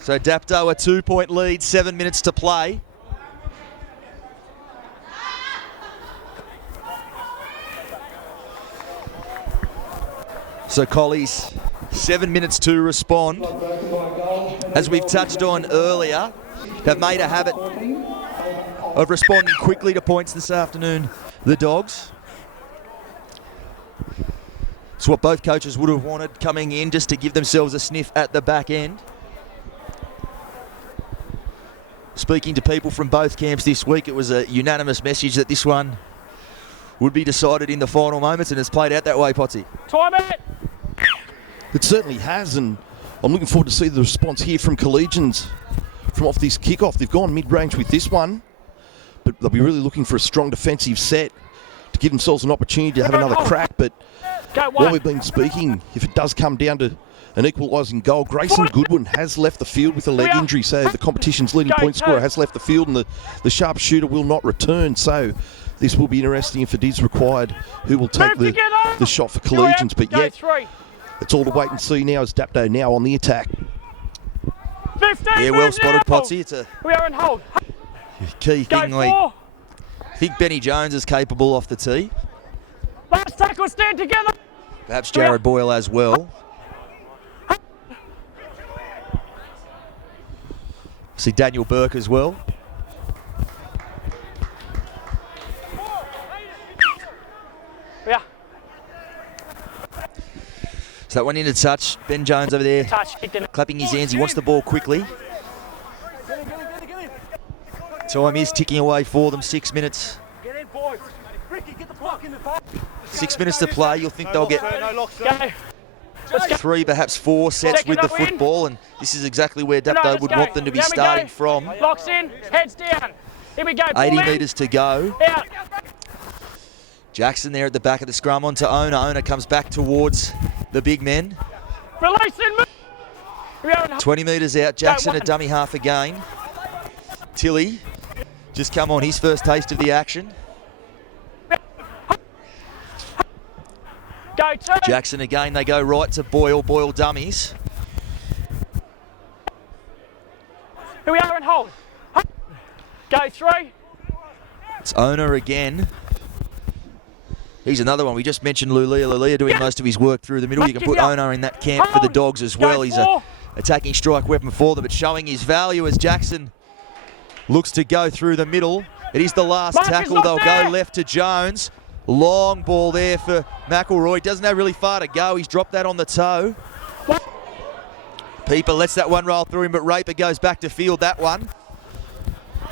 So Dapto a 2-point lead, 7 minutes to play. So Collies, 7 minutes to respond. As we've touched on earlier, they've made a habit of responding quickly to points this afternoon, the Dogs. It's what both coaches would have wanted coming in, just to give themselves a sniff at the back end. Speaking to people from both camps this week, it was a unanimous message that this one would be decided in the final moments, and it's played out that way, Potsy. Time it! It certainly has, and I'm looking forward to see the response here from Collegians from off this kickoff. They've gone mid-range with this one, but they'll be really looking for a strong defensive set to give themselves an opportunity to have another crack. But while we've been speaking, if it does come down to an equalising goal, Grayson Goodwin has left the field with a leg injury, so the competition's leading point scorer has left the field, and the sharpshooter will not return. So this will be interesting if it is required, who will take the shot for Collegians. But yet, it's all to wait and see now as Dapto now on the attack. Yeah, well spotted, Potsy. It's a we are in hold. key thing. I think Benny Jones is capable off the tee. Last tackle, stand together. Perhaps Jared Boyle as well. See Daniel Burke as well. Yeah. So that one into touch. Ben Jones over there clapping his hands. He wants the ball quickly. Time is ticking away for them. 6 minutes. 6 minutes to play. You'll think they'll get 3, perhaps 4 sets with the football, and this is exactly where Dapto would want them to be starting from. Locks in, heads down. Here we go. 80 metres to go. Out. Jackson there at the back of the scrum onto Ona. Ona comes back towards the big men. Release in. 20 metres out. Jackson a dummy half again. Tilly just come on his first taste of the action. Go two. Jackson again, they go right to Boyle. Boyle dummies. Here we are in hold. Go 3. It's Ona again. He's another one. We just mentioned Lulia. Lulia doing most of his work through the middle. You can put Ona in that camp for the Dogs as well. He's a attacking strike weapon for them, but showing his value as Jackson looks to go through the middle. It is the last tackle. They'll go left to Jones. Long ball there for McElroy. Doesn't have really far to go. He's dropped that on the toe. Pieper lets that one roll through him, but Raper goes back to field that one.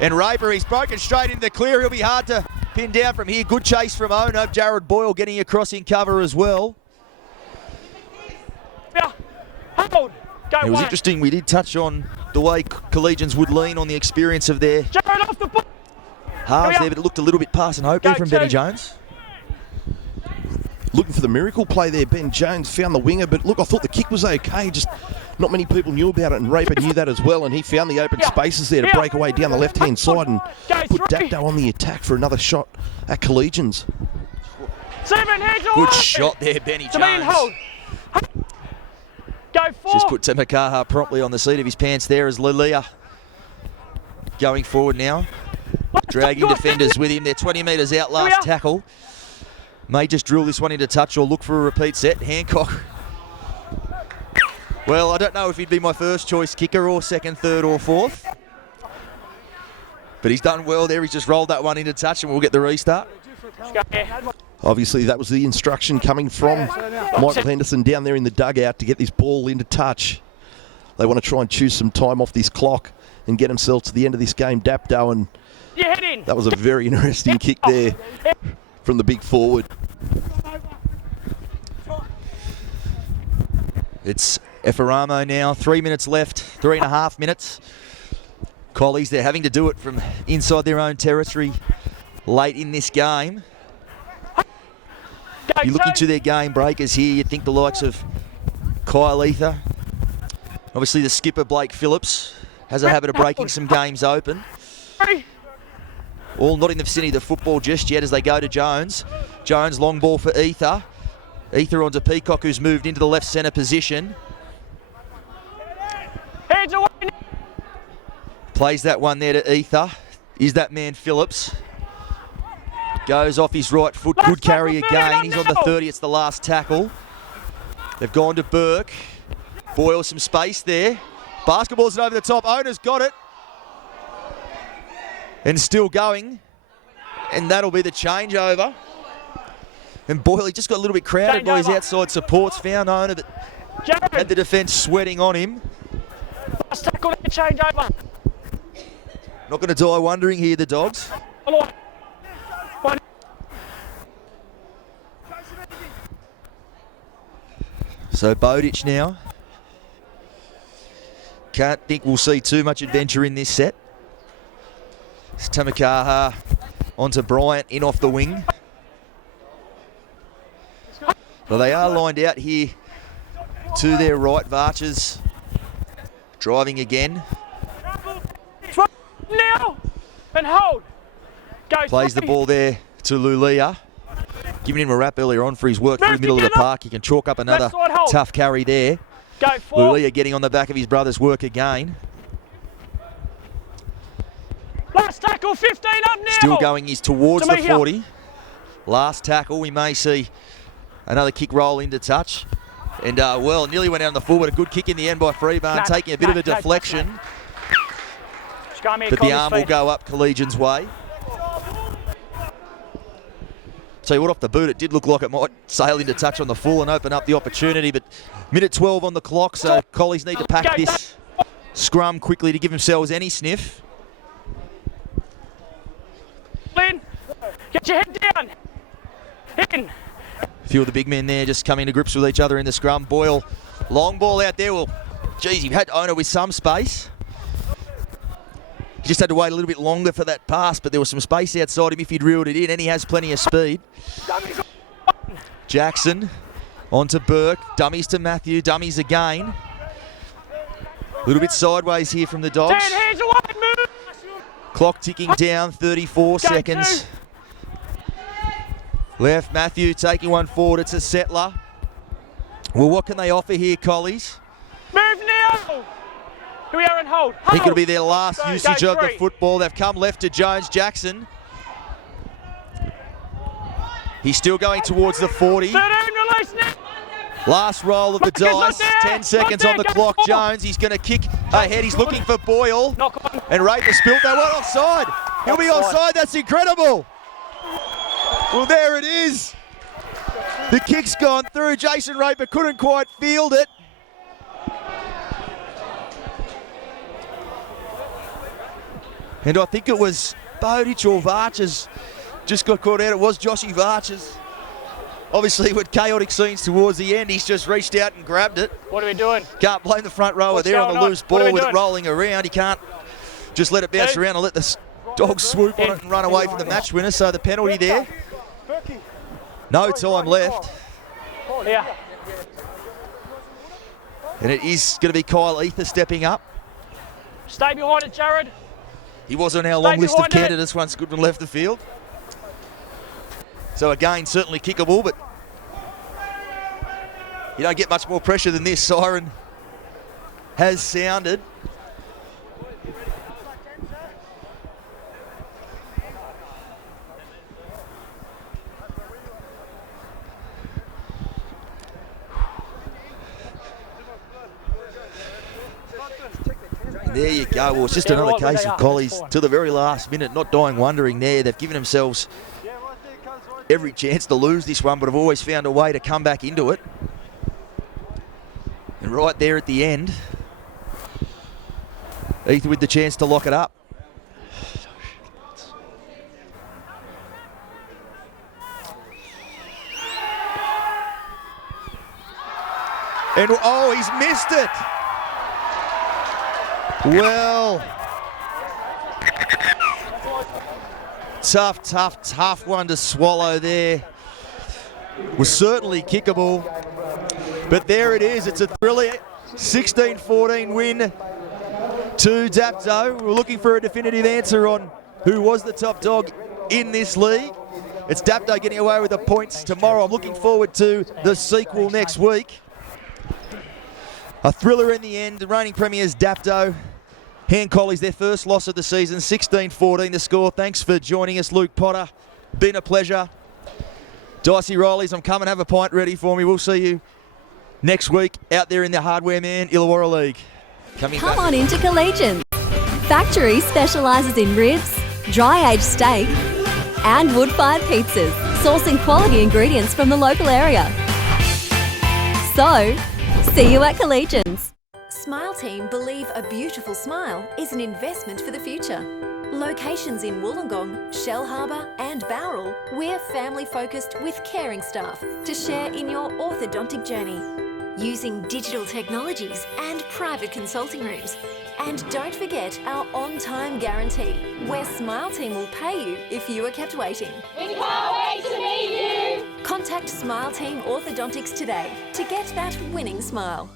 And Raper, he's broken straight into the clear. He'll be hard to pin down from here. Good chase from Ono. Jared Boyle getting across in cover as well. Hold. Go It was interesting. We did touch on the way Collegians would lean on the experience of their halves there, but it looked a little bit pass and hope there from Benny Jones. Looking for the miracle play there. Ben Jones found the winger, but look, I thought the kick was okay. Just not many people knew about it, and Raper knew that as well, and he found the open spaces there to break away down the left-hand side and put Dapto on the attack for another shot at Collegians. Good shot there, Benny Jones. Go 4. Just put Temakaha promptly on the seat of his pants there as Lilia going forward now. Dragging defenders with him. They're 20 metres out, last tackle. May just drill this one into touch or look for a repeat set. Hancock. Well, I don't know if he'd be my first choice kicker or second, third or fourth. But he's done well there. He's just rolled that one into touch and we'll get the restart. Obviously, that was the instruction coming from Michael Henderson down there in the dugout to get this ball into touch. They want to try and choose some time off this clock and get themselves to the end of this game. Dapto, and that was a very interesting kick there from the big forward. It's Effaramo now, 3 minutes left, 3.5 minutes. Collies, they're having to do it from inside their own territory late in this game. You look into their game breakers here, you'd think the likes of Kyle Ether, obviously the skipper Blake Phillips, has a habit of breaking some games open. All not in the vicinity of the football just yet as they go to Jones. Jones, long ball for Ether. Ether onto Peacock, who's moved into the left centre position. Hands away. Plays that one there to Ether. Is that man Phillips? Goes off his right foot. Good carry again. He's on the 30. It's the last tackle. They've gone to Burke. Boyle some space there. Basketball's over the top. Owner's got it. And still going. And that'll be the changeover. And Boyle, he just got a little bit crowded by his outside supports. Found Owner, but had the defence sweating on him. Last tackle there, changeover. Not going to die wondering here, the Dogs. So Bowditch now. Can't think we'll see too much adventure in this set. It's Tamakaha onto Bryant, in off the wing. Well, they are lined out here to their right. Varchers driving again. Now and hold. Plays the ball there to Lulia. Giving him a rap earlier on for his work through the middle of the park. He can chalk up another tough carry there. Lulia getting on the back of his brother's work again. Last tackle, 15 up now. Still going, he's towards the 40. Last tackle, we may see another kick roll into touch. And, well, nearly went out on the full, but a good kick in the end by Freebarn, taking a bit of a deflection. But the arm will go up Collegians' way. Tell you what, off the boot, it did look like it might sail into touch on the full and open up the opportunity, but minute 12 on the clock, so Collies need to pack this scrum quickly to give themselves any sniff. Lynn, get your head down. In. A few of the big men there just coming to grips with each other in the scrum. Boyle, long ball out there. Well, geez, you've had Owner with some space. He just had to wait a little bit longer for that pass, but there was some space outside him if he'd reeled it in, and he has plenty of speed. Jackson onto Burke. Dummies to Matthew. Dummies again. A little bit sideways here from the Dogs. 10 hands away, move. Clock ticking down, 34 seconds. Left, Matthew taking one forward. It's a settler. Well, what can they offer here, Collies? Move now. Here we are in hold. I think it'll be their last usage of the football. They've come left to Jones. Jackson. He's still going towards the 40. 13, release now. Last roll of the dice. 10 seconds on the clock. Jones, he's going to kick ahead. He's looking for Boyle. And Raper spilt that one offside. He'll be offside. That's incredible. Well, there it is. The kick's gone through. Jason Raper couldn't quite field it. And I think it was Bowditch or Varchers just got caught out. It was Joshy Varchers. Obviously, with chaotic scenes towards the end, he's just reached out and grabbed it. What are we doing? Can't blame the front rower there on the loose ball with it rolling around. He can't just let it bounce around and let the Dogs swoop on it and run away from the match winner. So the penalty there. No time left. Yeah. And it is going to be Kyle Ether stepping up. Stay behind it, Jared. He was on our long list of candidates once Goodman left the field. So again, certainly kickable, but you don't get much more pressure than this. Siren has sounded. And there you go. Well, it's just another case of Collies to the very last minute, not dying wondering there. They've given themselves every chance to lose this one, but have always found a way to come back into it. And right there at the end, Ether with the chance to lock it up. And oh, he's missed it. Well, tough one to swallow there. Was certainly kickable, but there it is. It's a thrilling 16-14 win to Dapto. We're looking for a definitive answer on who was the top dog in this league. It's Dapto getting away with the points tomorrow. I'm looking forward to the sequel next week. A thriller in the end. The reigning premiers Dapto. Hand Collies, their first loss of the season, 16-14 the score. Thanks for joining us, Luke Potter. Been a pleasure. Dicey Rileys, I'm coming, have a pint ready for me. We'll see you next week out there in the Hardware Man Illawarra League. Come on into Collegians. Factory specialises in ribs, dry-aged steak and wood-fired pizzas, sourcing quality ingredients from the local area. So, see you at Collegians. Smile Team believe a beautiful smile is an investment for the future. Locations in Wollongong, Shell Harbour and Bowral, we're family-focused with caring staff to share in your orthodontic journey. Using digital technologies and private consulting rooms. And don't forget our on-time guarantee, where Smile Team will pay you if you are kept waiting. We can't wait to meet you. Contact Smile Team Orthodontics today to get that winning smile.